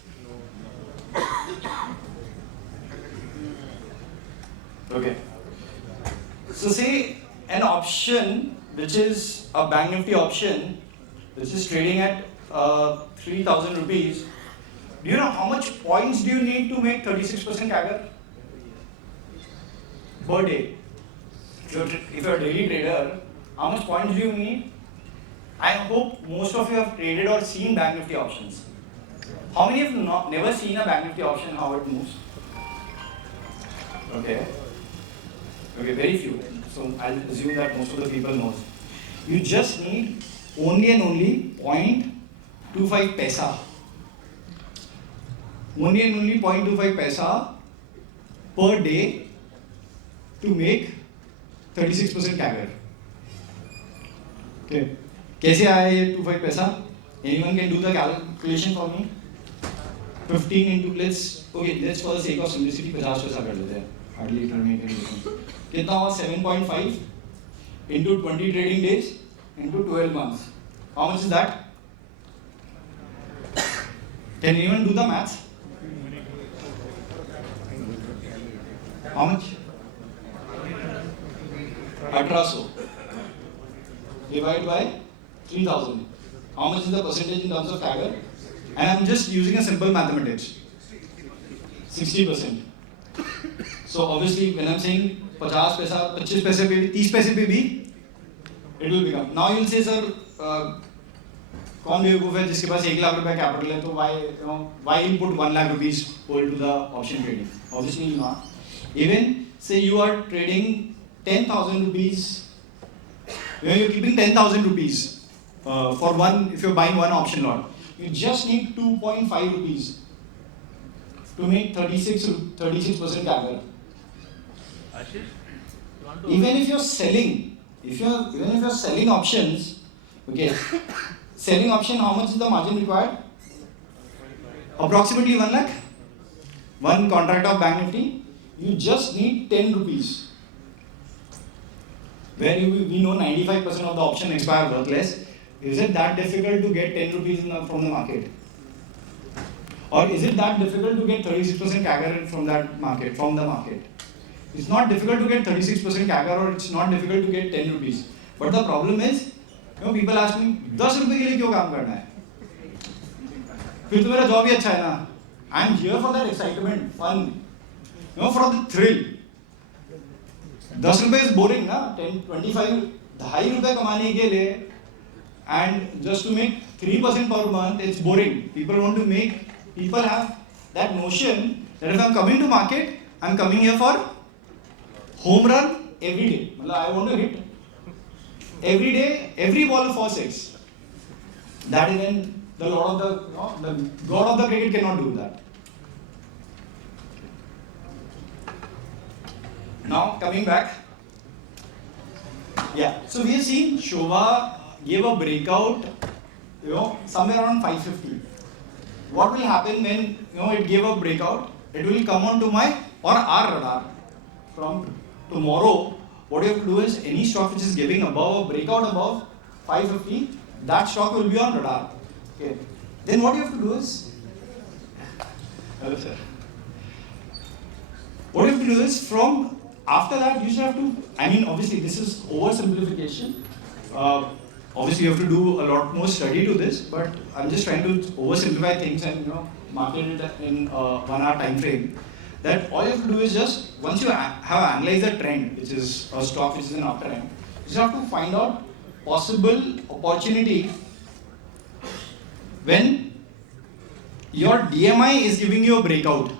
Okay. So say an option which is a Bank Nifty option which is trading at 3,000 rupees. Do you know how much points do you need to make 36% CAGR? Per day. If you're a daily trader, how much points do you need? I hope most of you have traded or seen Bank Nifty options. How many have never seen a Bank Nifty option, how it moves? Okay, very few. So I'll assume that most of the people know. You just need only and only 0.25 paisa. Only and only 0.25 paisa per day to make 36% CAGR. Okay. कैसे आया ये 25 पैसा? Anyone can do the calculation for me? 15 into let's for the sake of simplicity 50 पैसा कर लेते हैं. Hardly it will make any difference. कितना हुआ? 7.5 into 20 trading days into 12 months. How much is that? Can anyone do the maths? How much? 1800 divided by 3000. How much is the percentage in terms of CAGR? And I'm just using a simple mathematics. 60%. So obviously when I'm saying 50 पैसा 25 पैसे पे भी 30 पैसे पे भी it will become. Now you'll say sir कौन बेवकूफ है जिसके पास 1 लाख रुपया कैपिटल है तो why he'll put 1 lakh rupees hold to the option trading? Obviously not. Even say you are trading 10,000 rupees, you're keeping 10,000 rupees for one, if you're buying one option lot, you just need 2.5 rupees to make 36% CAGR. Ashish, you want to Even if you're selling options, okay, selling option, how much is the margin required? Approximately 1 lakh. One contract of Bank Nifty, you just need 10 rupees. Where we know 95% of the option expire worthless. Is it that difficult to get 10 rupees from the market? Or is it that difficult to get 36% CAGR from the market? It's not difficult to get 36% CAGR or it's not difficult to get 10 rupees. But the problem is, people ask me, 10 रुपए के लिए क्यों काम करना है? फिर तो मेरा जॉब ही अच्छा है ना? I'm here for that excitement, fun, for the thrill. 10 रुपए is boring ना? 10, 25, 2.5 रुपए कमाने के लिए and just to make 3% per month, it's boring. People have that notion that if I'm coming to market, I'm coming here for home run every day. I want to hit every day, every ball 4-6. That is when the god of the cricket cannot do that. Now coming back, so we have seen Shobha gave a breakout, somewhere around 550. What will happen when it gave a breakout? It will come on to our radar. From tomorrow, what you have to do is any stock which is giving above a breakout above 550, that stock will be on radar. Okay. Then what you have to do is, hello sir. What you have to do is from after that you should have to. Obviously this is oversimplification. Obviously you have to do a lot more study to this, but I'm just trying to oversimplify things and market it in 1 hour time frame. That all you have to do is just, once you have analyzed the trend, which is a stock which is an uptrend, you just have to find out possible opportunity when your DMI is giving you a breakout.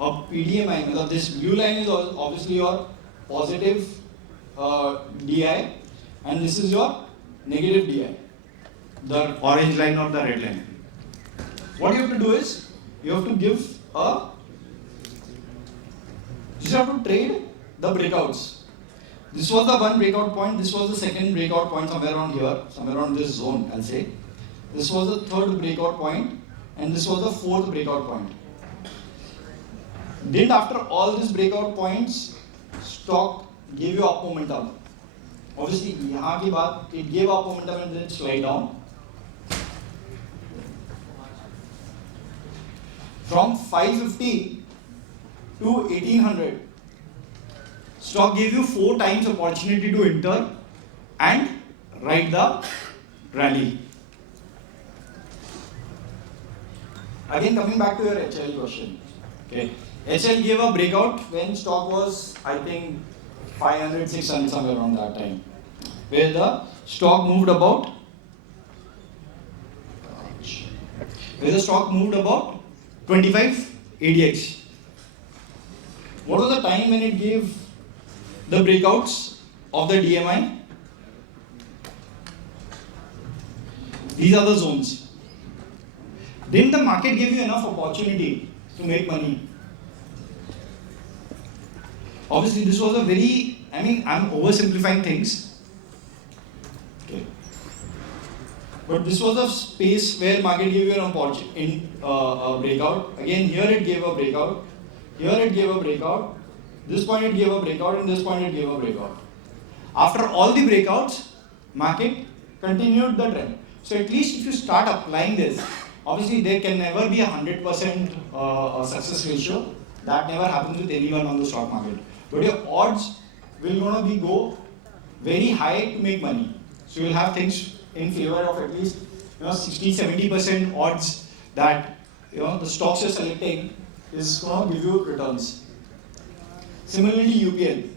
A PDMI, this blue line is obviously your positive DI and this is your negative DI, the orange line or the red line. What you have to do is, you have to you have to trade the breakouts. This was the one breakout point, this was the second breakout point somewhere around here, somewhere around this zone I'll say. This was the third breakout point and this was the fourth breakout point. Didn't after all these breakout points, stock gave you up momentum? Obviously, यहाँ की बात, it gave up momentum and then slide down. From 550 to 1800, stock gave you 4 times opportunity to enter and ride the rally. Again, coming back to your HL question. Okay. HL gave a breakout when stock was, I think, 500, 600, somewhere around that time, where the stock moved about 25 ADX. What was the time when it gave the breakouts of the DMI? These are the zones. Didn't the market give you enough opportunity to make money? Obviously, this was a very, I'm oversimplifying things. Okay. But this was a space where market gave you an opportunity in breakout. Again, here it gave a breakout. Here it gave a breakout. This point it gave a breakout, and this point it gave a breakout. After all the breakouts, market continued the trend. So at least if you start applying this, obviously there can never be a 100% success ratio. That never happens with anyone on the stock market. But your odds will gonna be go very high to make money. So you'll have things in favor of at least 60-70% odds that the stocks you're selecting is gonna give you returns. Similarly, UPL.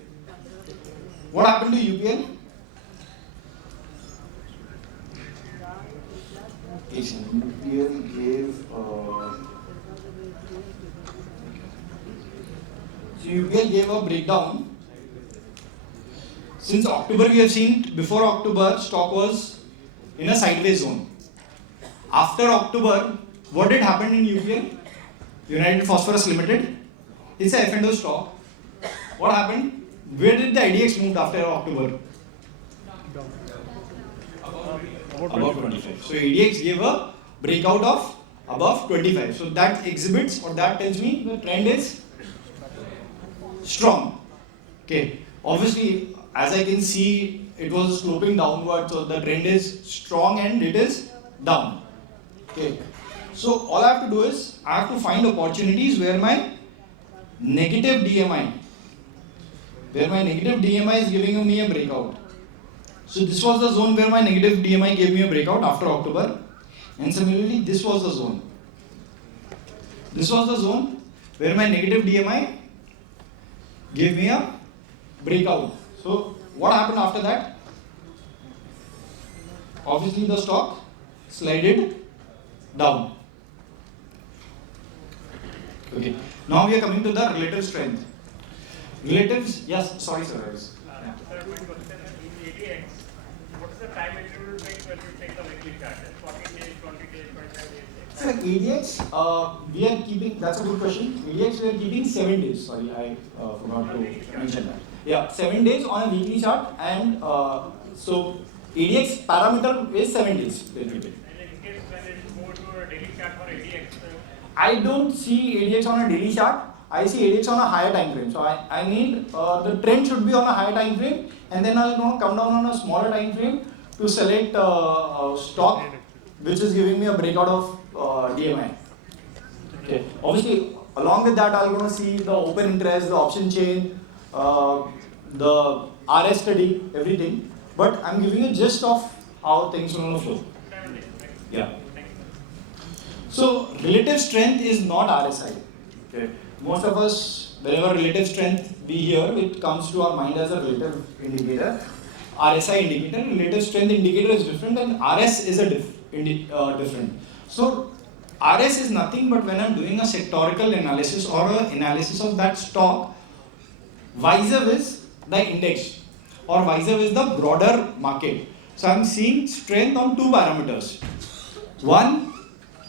What happened to UPL? UPL gave. So UPL gave a breakdown. Since October, we have seen before October, stock was in a sideways zone. After October, what did happen in UPL? United Phosphorus Limited. It's a F&O stock. What happened? Where did the IDX move after October? Above 25. So ADX gave a breakout of above 25. So that exhibits or that tells me the trend is strong. Okay. Obviously, as I can see, it was sloping downward. So the trend is strong and it is down. Okay. So all I have to do is I have to find opportunities where my negative DMI is giving me a breakout. So this was the zone where my negative DMI gave me a breakout after October, and similarly this was the zone. This was the zone where my negative DMI gave me a breakout. So what happened after that? Obviously the stock slided down. Okay. Now we are coming to the relative strength. Relatives, yes, sorry sir. Sir, my question in ADX, what is the time interval take when you take the weekly chart? 14 days, 20 days, 25 days? Sir, ADX, we are keeping, that's a good question. ADX, we are keeping 7 days. Sorry, I forgot to mention that. Yeah, 7 days on a weekly chart, and so ADX parameter is 7 days. Basically. And in case when it go to a daily chart for ADX, I don't see ADX on a daily chart. I see ADX on a higher time frame. So I need the trend should be on a higher time frame, and then I'll come down on a smaller time frame to select stock which is giving me a breakout of DMI. Okay. Obviously, along with that, I'll gonna see the open interest, the option chain, the RS study, everything. But I'm giving a gist of how things are gonna flow. Yeah. So relative strength is not RSI. Okay. Most of us, whenever relative strength we hear, it comes to our mind as a relative indicator. RSI indicator, relative strength indicator is different, and RS is a different. So RS is nothing but when I'm doing a sectorial analysis or an analysis of that stock, vis-a-vis the index or vis-a-vis the broader market. So I'm seeing strength on two parameters. One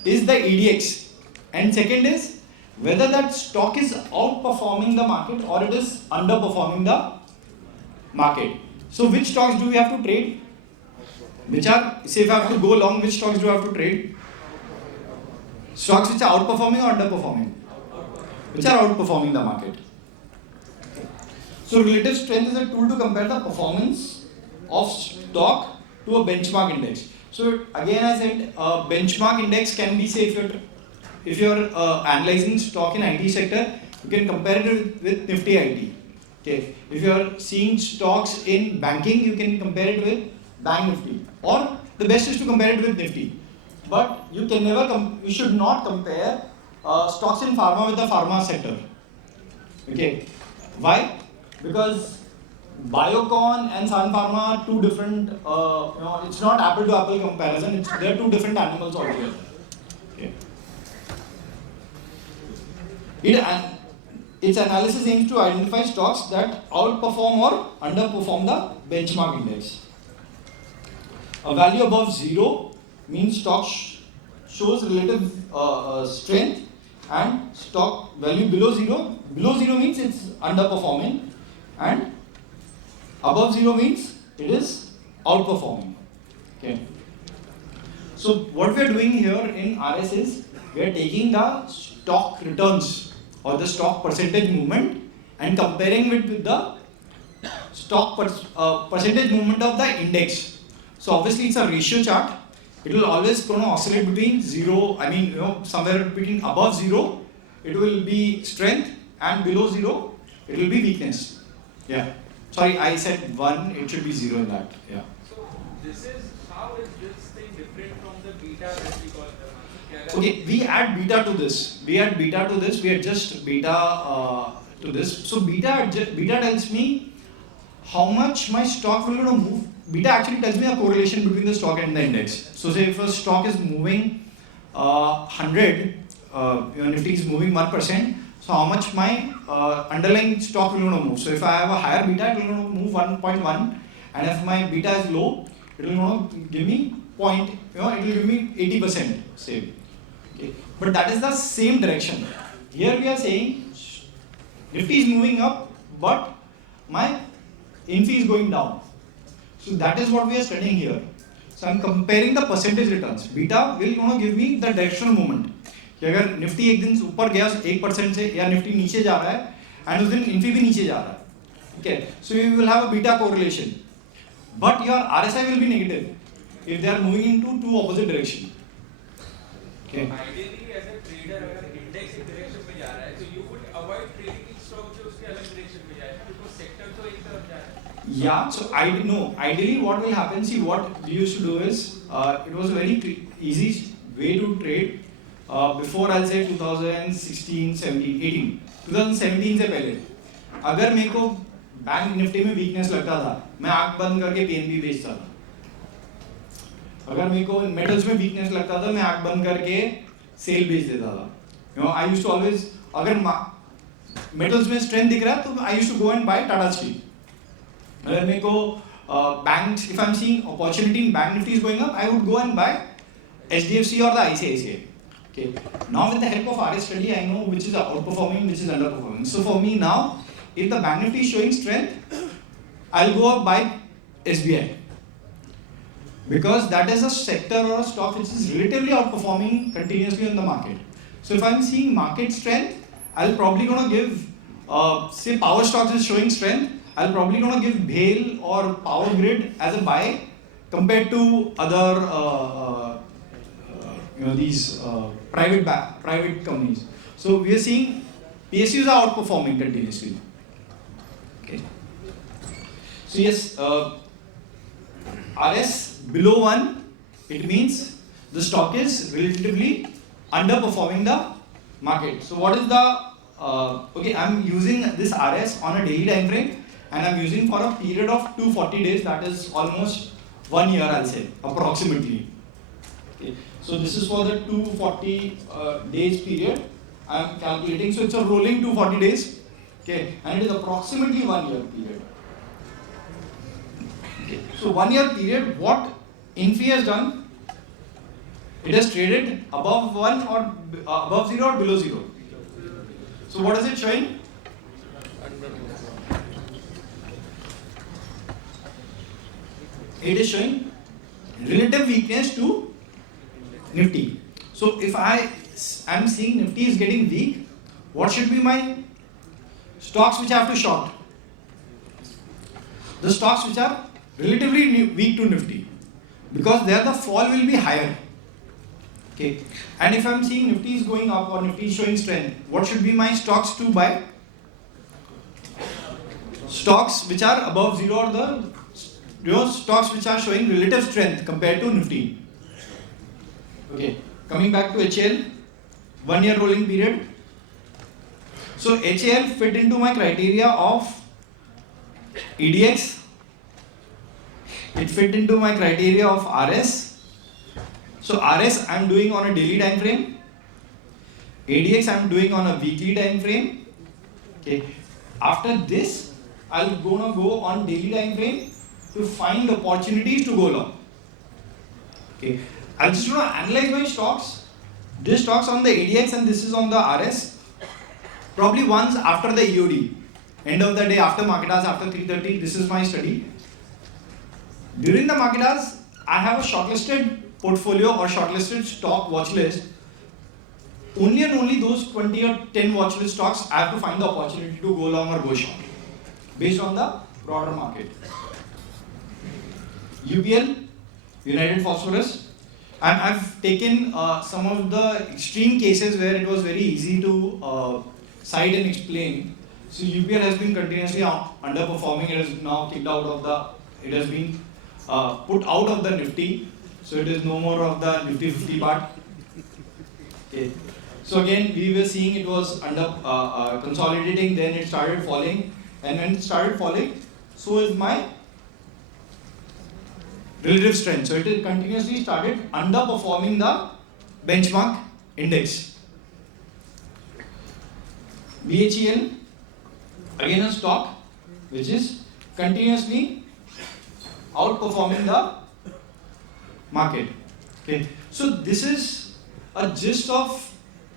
is the EDX, and second is whether that stock is outperforming the market or it is underperforming the market. So which stocks do we have to trade? Which are, say if I have to go long, which stocks do I have to trade? Stocks which are outperforming or underperforming? Which are outperforming the market. So relative strength is a tool to compare the performance of stock to a benchmark index. So again I said benchmark index can be, say if you're analyzing stock in IT sector, you can compare it with Nifty IT. Okay. If you are seeing stocks in banking, you can compare it with Bank Nifty, or the best is to compare it with Nifty. But you can never you should not compare stocks in pharma with the pharma sector. Okay. Why? Because Biocon and Sun Pharma are two different. It's not apple to apple comparison. They're two different animals altogether. Okay. Its analysis aims to identify stocks that outperform or underperform the benchmark index. A value above 0 means stock shows relative strength, and stock value below 0 means it's underperforming, and above 0 means it is outperforming. Okay. So what we are doing here in RS is we are taking the stock returns or the stock percentage movement and comparing it with the percentage movement of the index. So obviously it's a ratio chart. It will always gonna oscillate between zero. I mean, somewhere between above zero, it will be strength, and below zero, it will be weakness. Yeah. Sorry, I said 1. It should be 0 in that. Yeah. So how is this thing different from the beta that we call? Okay, we add beta to this. We add just beta to this. So beta tells me how much my stock will gonna move. Beta actually tells me a correlation between the stock and the index. So say if a stock is moving 100, Nifty is moving 1%. So how much my underlying stock will gonna move? So if I have a higher beta, it will gonna move 1.1, and if my beta is low, it will gonna give me it will give me 80%. Say. Okay. But that is the same direction. Here we are saying Nifty is moving up, but my Infi is going down. So that is what we are studying here. So I am comparing the percentage returns. Beta will give me the directional movement. कि अगर Nifty एक दिन ऊपर गया 1% से या Nifty नीचे जा रहा है and उस दिन इन्फी भी नीचे जा रहा है. Okay. So you will have a beta correlation. But your RSI will be negative if they are moving into two opposite directions. Okay. Ideally, as a trader, अगर index एक direction में जा रहा है, so you would avoid trading in stock जो उसके अलग direction में जाए, because sector तो एक तरफ जा रहा है. Yeah. So ideally, what will happen? See, what we used to do is it was a very easy way to trade. Before I'll say 2016, 17, 18. 2017 से पहले अगर मेरे को बैंक निफ्टी में वीकनेस लगता था, मैं आंख बंद करके पीएनबी बेचता था. अगर मेरे को मेटल्स में वीकनेस लगता था, मैं आंख बंद करके सेल बेच देता था. आई यूज्ड टू ऑलवेज, अगर मेटल्स में स्ट्रेंथ दिख रहा है तो I used to go and buy Tata steel. अगर मेरे को bank, if I'm seeing opportunity in bank nifty is going up, I would go and buy HDFC or the ICICI. Okay. Now with the help of RS study, I know which is outperforming, which is underperforming. So for me now, if the bank nifty is showing strength, I'll go up buy SBI, because that is a sector or a stock which is relatively outperforming continuously in the market. So if I'm seeing market strength, I'll probably gonna give, say power stocks is showing strength, I'll probably gonna give BHEL or Power Grid as a buy compared to other these private companies. So we are seeing PSUs are outperforming continuously. Okay. So yes, RS below 1, it means the stock is relatively underperforming the market. So what is the okay? I'm using this RS on a daily time frame, and I'm using for a period of 240 days. That is almost 1 year, I'll say, approximately. Okay. So this is for the 240 days period I'm calculating. So it's a rolling 240 days. Okay, and it is approximately 1 year period. Okay. So 1 year period, what Infi has done, it has traded above 1 or above 0 or below 0. So what is it showing? It is showing relative weakness to Nifty. So if I am seeing Nifty is getting weak, what should be my stocks which I have to short? The stocks which are relatively weak to Nifty, because there the fall will be higher. Okay. And if I am seeing Nifty is going up or Nifty is showing strength, what should be my stocks to buy? Stocks which are above 0 or the stocks which are showing relative strength compared to Nifty. Okay, coming back to HAL, 1 year rolling period. So HAL fit into my criteria of EDX. It fit into my criteria of RS. So RS I am doing on a daily time frame. ADX I am doing on a weekly time frame. Okay. After this, I'll gonna go on daily time frame to find opportunities to go long. Okay. I'll just want to analyze my stocks. This stocks on the ADX and this is on the RS. Probably once after the EOD. End of the day, after market hours, after 3:30, this is my study. During the market hours, I have a shortlisted portfolio or shortlisted stock watch list, only and only those 20 or 10 watch list stocks have to find the opportunity to go long or go short based on the broader market. UPL, United Phosphorus, and I've taken some of the extreme cases where it was very easy to cite and explain. So UPL has been continuously underperforming. It is now kicked out of the, it has been put out of the Nifty. So it is no more of the Nifty 50 part. Okay. So again, we were seeing it was under consolidating, then it started falling. And when it started falling, so is my relative strength. So it continuously started underperforming the benchmark index. BHEL, again a stock which is continuously outperforming the market. Okay. So this is a gist of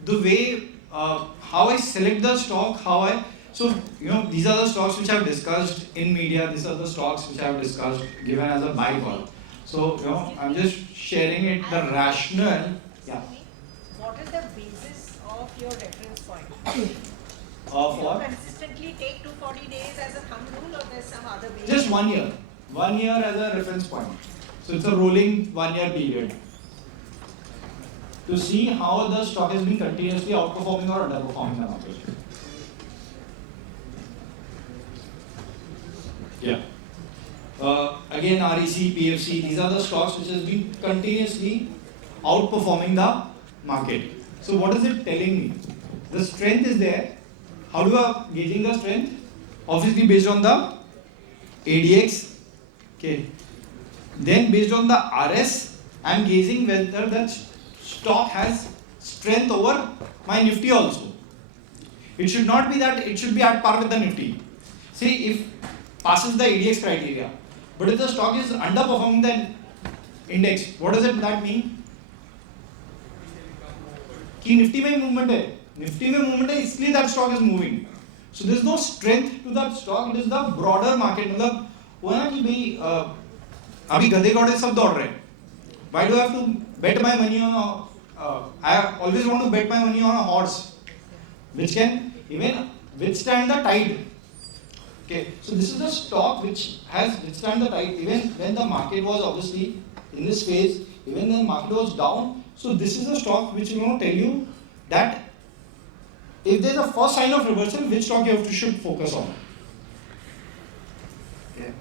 the way how I select the stock, so these are the stocks which I've discussed in media, these are the stocks which I've discussed given as a buy call. So I'm just sharing it, the rationale. Yeah. What is the basis of your reference point? For Do you consistently take 240 days as a thumb rule, or there's some other basis? just 1 year. 1 year as a reference point. So it's a rolling 1 year period to see how the stock has been continuously outperforming or underperforming the market. Yeah. Again, REC, PFC, these are the stocks which has been continuously outperforming the market. So what is it telling me? The strength is there. How do I gauging the strength? Obviously based on the ADX. Okay. Then based on the RS, I am gauging whether that stock has strength over my Nifty also. It should not be that it should be at par with the Nifty. See, if passes the ADX criteria, but if the stock is underperforming the index, what does that mean? कि Nifty में movement है, Nifty में movement है, इसलिए that stock is moving. So there is no strength to that stock. It is the broader market. मतलब वो है ना कि भाई अभी गधे घोड़े सब दौड़ रहे हैं. Why do I have to bet my money on I always want to bet my money on a horse, which can even withstand the tide. Okay, so this is the stock which has withstand the tide even when the market was obviously in this phase, even when the market was down. So this is the stock which will tell you that if there is a first sign of reversal, which stock you should focus on. Okay.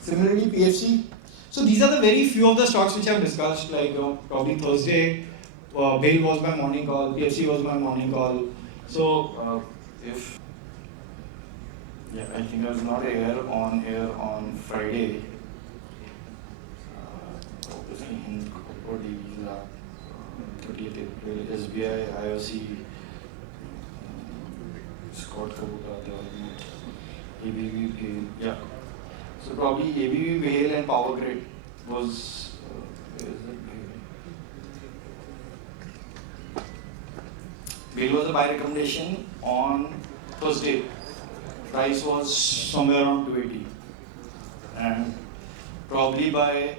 Similarly, PFC. So these are the very few of the stocks which I have discussed. Like probably Thursday, Bail was my morning call, PFC was my morning call. So if I think I was not air on Friday. Obviously, in 30th April, SBI, IOC, Scott Kabuta, ABB, yeah. So probably ABB, Vale and Power Grid was. Vale was a buy recommendation on Thursday. Price was somewhere around 280, and probably by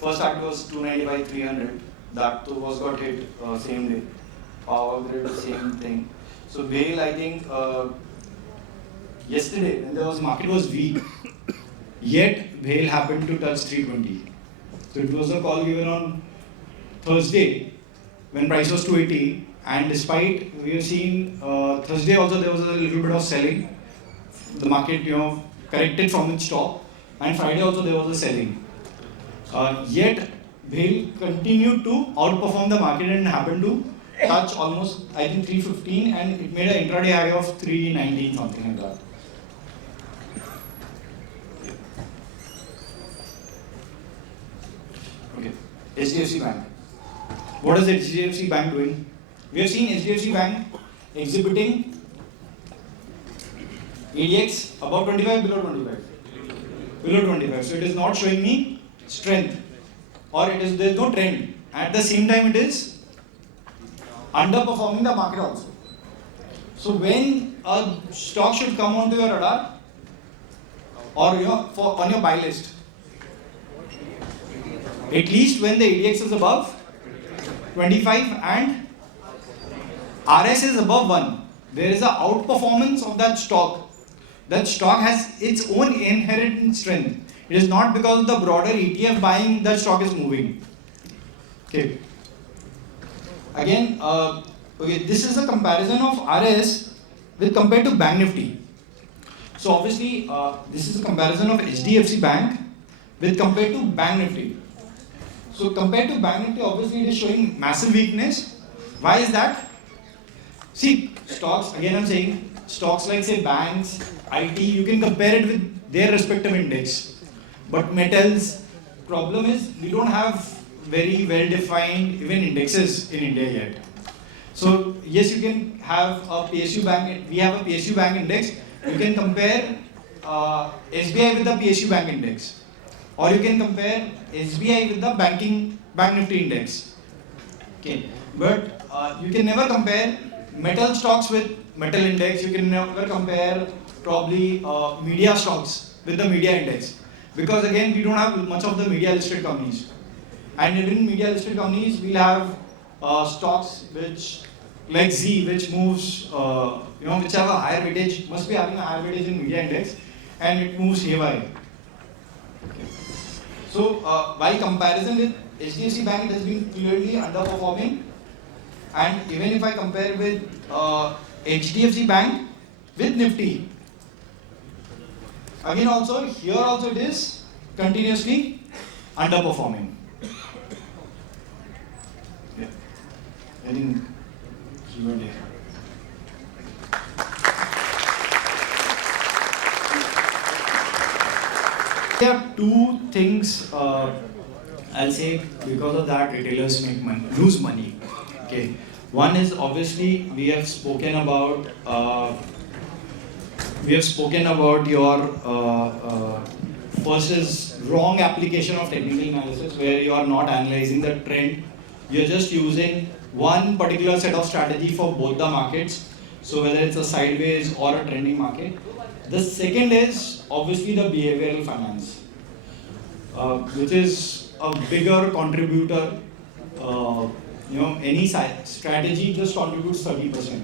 first act was 295, 300. That was got hit same day. Power Grid, same thing. So Vale, I think yesterday when there was market was weak, yet Vale happened to touch 320. So it was a call given on Thursday when price was 280. And despite we have seen Thursday also there was a little bit of selling, the market corrected from its top, and Friday also there was a selling. Yet Vale continued to outperform the market and happened to touch almost I think 315, and it made an intraday high of 319, something like that. Okay, HDFC Bank. What is HDFC Bank doing? We have seen HDFC Bank exhibiting ADX above 25, below 25. Below 25. So it is not showing me strength, or there is no trend. At the same time, it is underperforming the market also. So when a stock should come onto your radar or on your buy list, At least when the ADX is above 25 and RS is above 1, there is a outperformance of that stock. That stock has its own inherent strength. It is not because the broader ETF buying that stock is moving. Okay. Again, this is a comparison of RS with compared to Bank Nifty. So obviously, this is a comparison of HDFC Bank with compared to Bank Nifty. So compared to Bank Nifty, obviously it is showing massive weakness. Why is that? See, stocks, again I'm saying, stocks like say banks, IT, you can compare it with their respective index. But metals, problem is we don't have very well defined even indexes in India yet. So yes, you can have a PSU bank, we have a PSU bank index, you can compare SBI with the PSU bank index. Or you can compare SBI with the Bank Nifty index. Okay, but you can never compare metal stocks with metal index. You can never compare probably media stocks with the media index, because again we don't have much of the media listed companies, and even media listed companies we'll have stocks which like Z, which moves which have a higher weightage, must be having a higher weightage in media index, and it moves haywire. So while comparison with HDFC Bank, it has been clearly underperforming, and even if I compare with HDFC Bank with Nifty, again also here also it is continuously underperforming. Yeah. I think Q&A. There are two things I'll say because of that retailers make money, lose money. Okay, one is obviously we have spoken about your first is wrong application of technical analysis, where you are not analyzing the trend. You are just using one particular set of strategy for both the markets. So whether it's a sideways or a trending market. The second is obviously the behavioral finance, which is a bigger contributor. Any strategy just contributes 30%.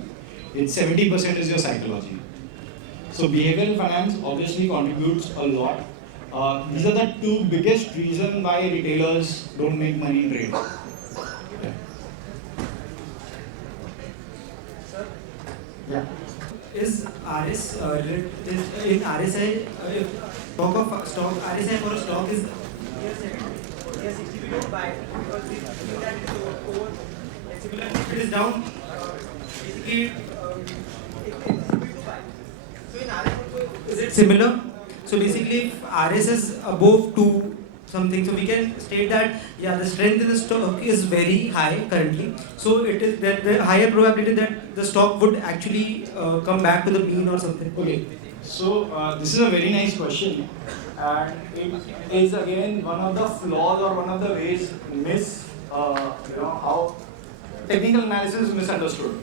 It's 70% is your psychology. So behavioral finance obviously contributes a lot. These are the two biggest reasons why retailers don't make money in trade. Yeah. Is RS is in RSI stock RSI for a stock is Yes, if you don't buy, because we think that it is over. Similarly, it is down basically it's difficult to buy. So in RS also, is it similar? So basically if RS is above 2 something, so we can state that the strength in the stock is very high currently, so it is that the higher probability that the stock would actually come back to the mean or something. Okay, so this is a very nice question, and it is again one of the flaws or one of the ways how technical analysis is misunderstood.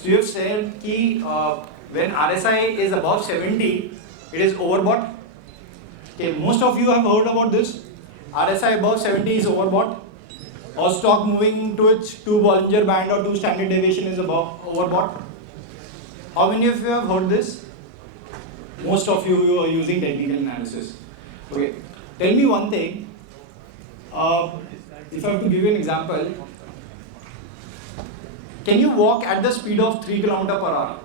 So you have said that when RSI is above 70, it is overbought. Okay, most of you have heard about this. RSI above 70 is overbought, or stock moving to its 2 Bollinger Band or 2 standard deviation is overbought. How many of you have heard this? Most of you are using technical analysis. Okay, tell me one thing. If I have to give you an example, can you walk at the speed of 3 km/h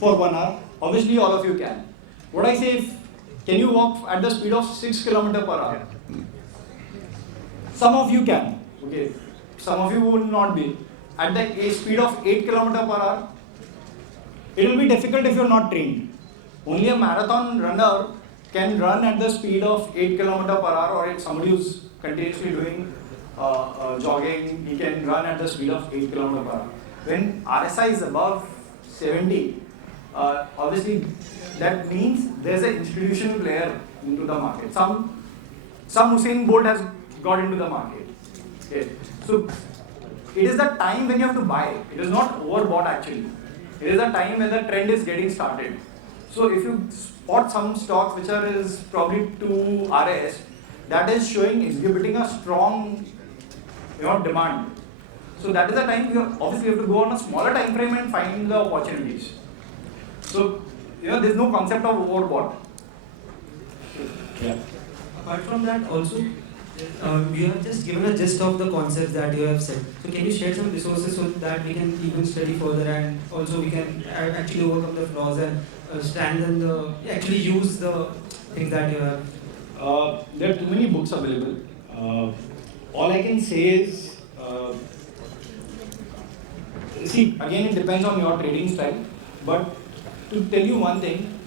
for 1 hour? Obviously, all of you can. What I say is, can you walk at the speed of 6 km/h? Some of you can. Okay, some of you will not be. At the speed of 8 km/h, it will be difficult if you are not trained. Only a marathon runner can run at the speed of 8 km/h, or if somebody who's continuously doing jogging, he can run at the speed of 8 km/h. When RSI is above 70, obviously that means there's an institutional player into the market. Some Usain Bolt has got into the market. Okay. So it is the time when you have to buy. It is not overbought actually. It is the time when the trend is getting started. So if you spot some stocks which is probably 2 RS, that is showing exhibiting a strong demand. So that is the time you obviously have to go on a smaller time frame and find the opportunities. So there's no concept of overbought. Yeah. Apart from that, also, you have just given a gist of the concepts that you have said. So can you share some resources so that we can even study further and also we can actually overcome the flaws and strengthen actually use the things that you have? There are too many books available. All I can say is, see, again, it depends on your trading style. But to tell you one thing,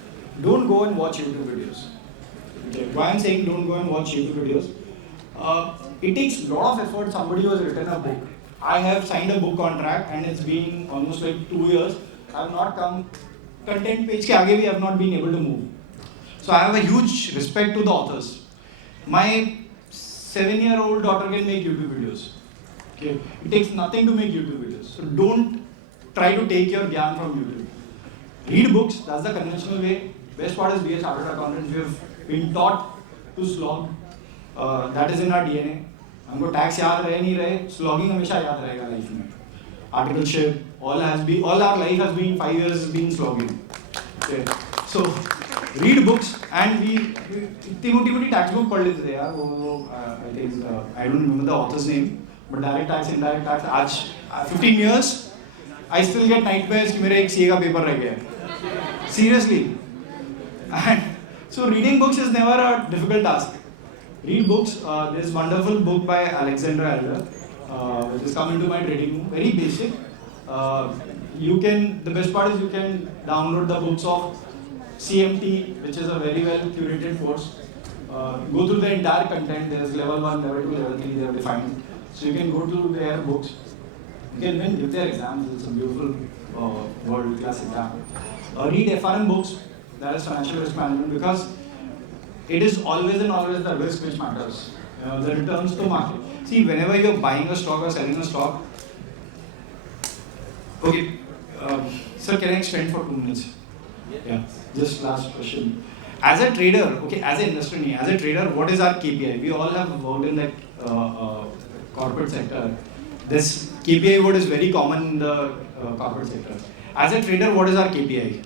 don't go and watch YouTube videos. Okay. Why I'm saying don't go and watch YouTube videos? It takes a lot of effort. Somebody who has written a book. I have signed a book contract and it's been almost like 2 years. I have not come. Content page ke aage bhi I have not been able to move. So I have a huge respect to the authors. My 7-year-old daughter can make YouTube videos. Okay, it takes nothing to make YouTube videos. So don't try to take your gyan from YouTube. Read books. That's the conventional way. Best part is be a chartered accountant. We have been taught to slog. That is in our DNA. हमको tax याद रहे नहीं रहे, slogging हमेशा याद रहेगा life में. Articleship, all our life has been 5 years been slogging. Okay. So read books and we इतनी मोटी टैक्स बुक पढ़ लेते थे यार. वो I think I don't remember the author's name, but direct tax, indirect tax. आज 15 years I still get nightmares कि मेरे एक CA का पेपर रह गया है. Seriously. And so reading books is never a difficult task. Read books. There's wonderful book by Alexander Elder, which has come into my trading room. Very basic. The best part is you can download the books of CMT, which is a very well curated course. Go through the entire content. There's level 1, level 2, level 3. They are defined. So you can go through their books. You can even give their exams. It's a beautiful world-class exam. Read FRM books. That is financial risk management, because it is always and always the risk which matters. The returns to market. See, whenever you're buying a stock or selling a stock, okay, sir, can I extend for 2 minutes? Yeah, just last question. As a trader, okay, as an investor, as a trader, what is our KPI? We all have worked in that corporate sector. This KPI word is very common in the corporate sector. As a trader, what is our KPI?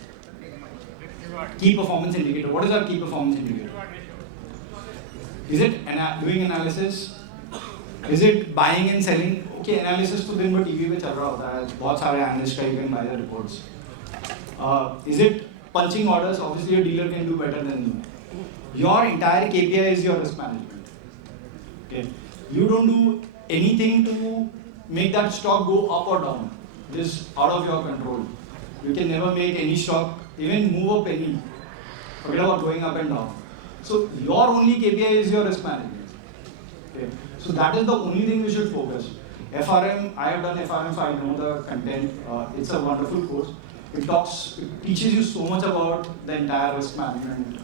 Key performance indicator. What is our key performance indicator? Is it doing analysis? Is it buying and selling? Okay, analysis तो दिन भर TV पे चल रहा होता है. बहुत सारे analysts का you can buy the reports. Is it punching orders? Obviously, a dealer can do better than you. Your entire KPI is your risk management. Okay, you don't do anything to make that stock go up or down. It is out of your control. You can never make any stock even move a penny. Forget about going up and down. So your only KPI is your risk management. Okay. So that is the only thing you should focus. FRM, I have done FRM, so I know the content. It's a wonderful course. It teaches you so much about the entire risk management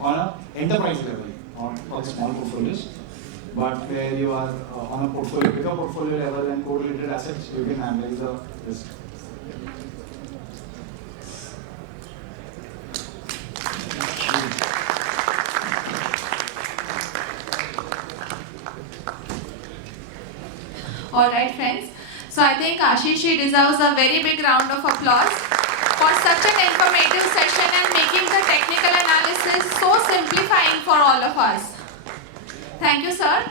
on an enterprise level, not small portfolios, but where you are on a bigger portfolio level and correlated assets, you can analyze the risk. Alright friends, so I think Ashish deserves a very big round of applause for such an informative session and making the technical analysis so simplifying for all of us. Thank you, sir.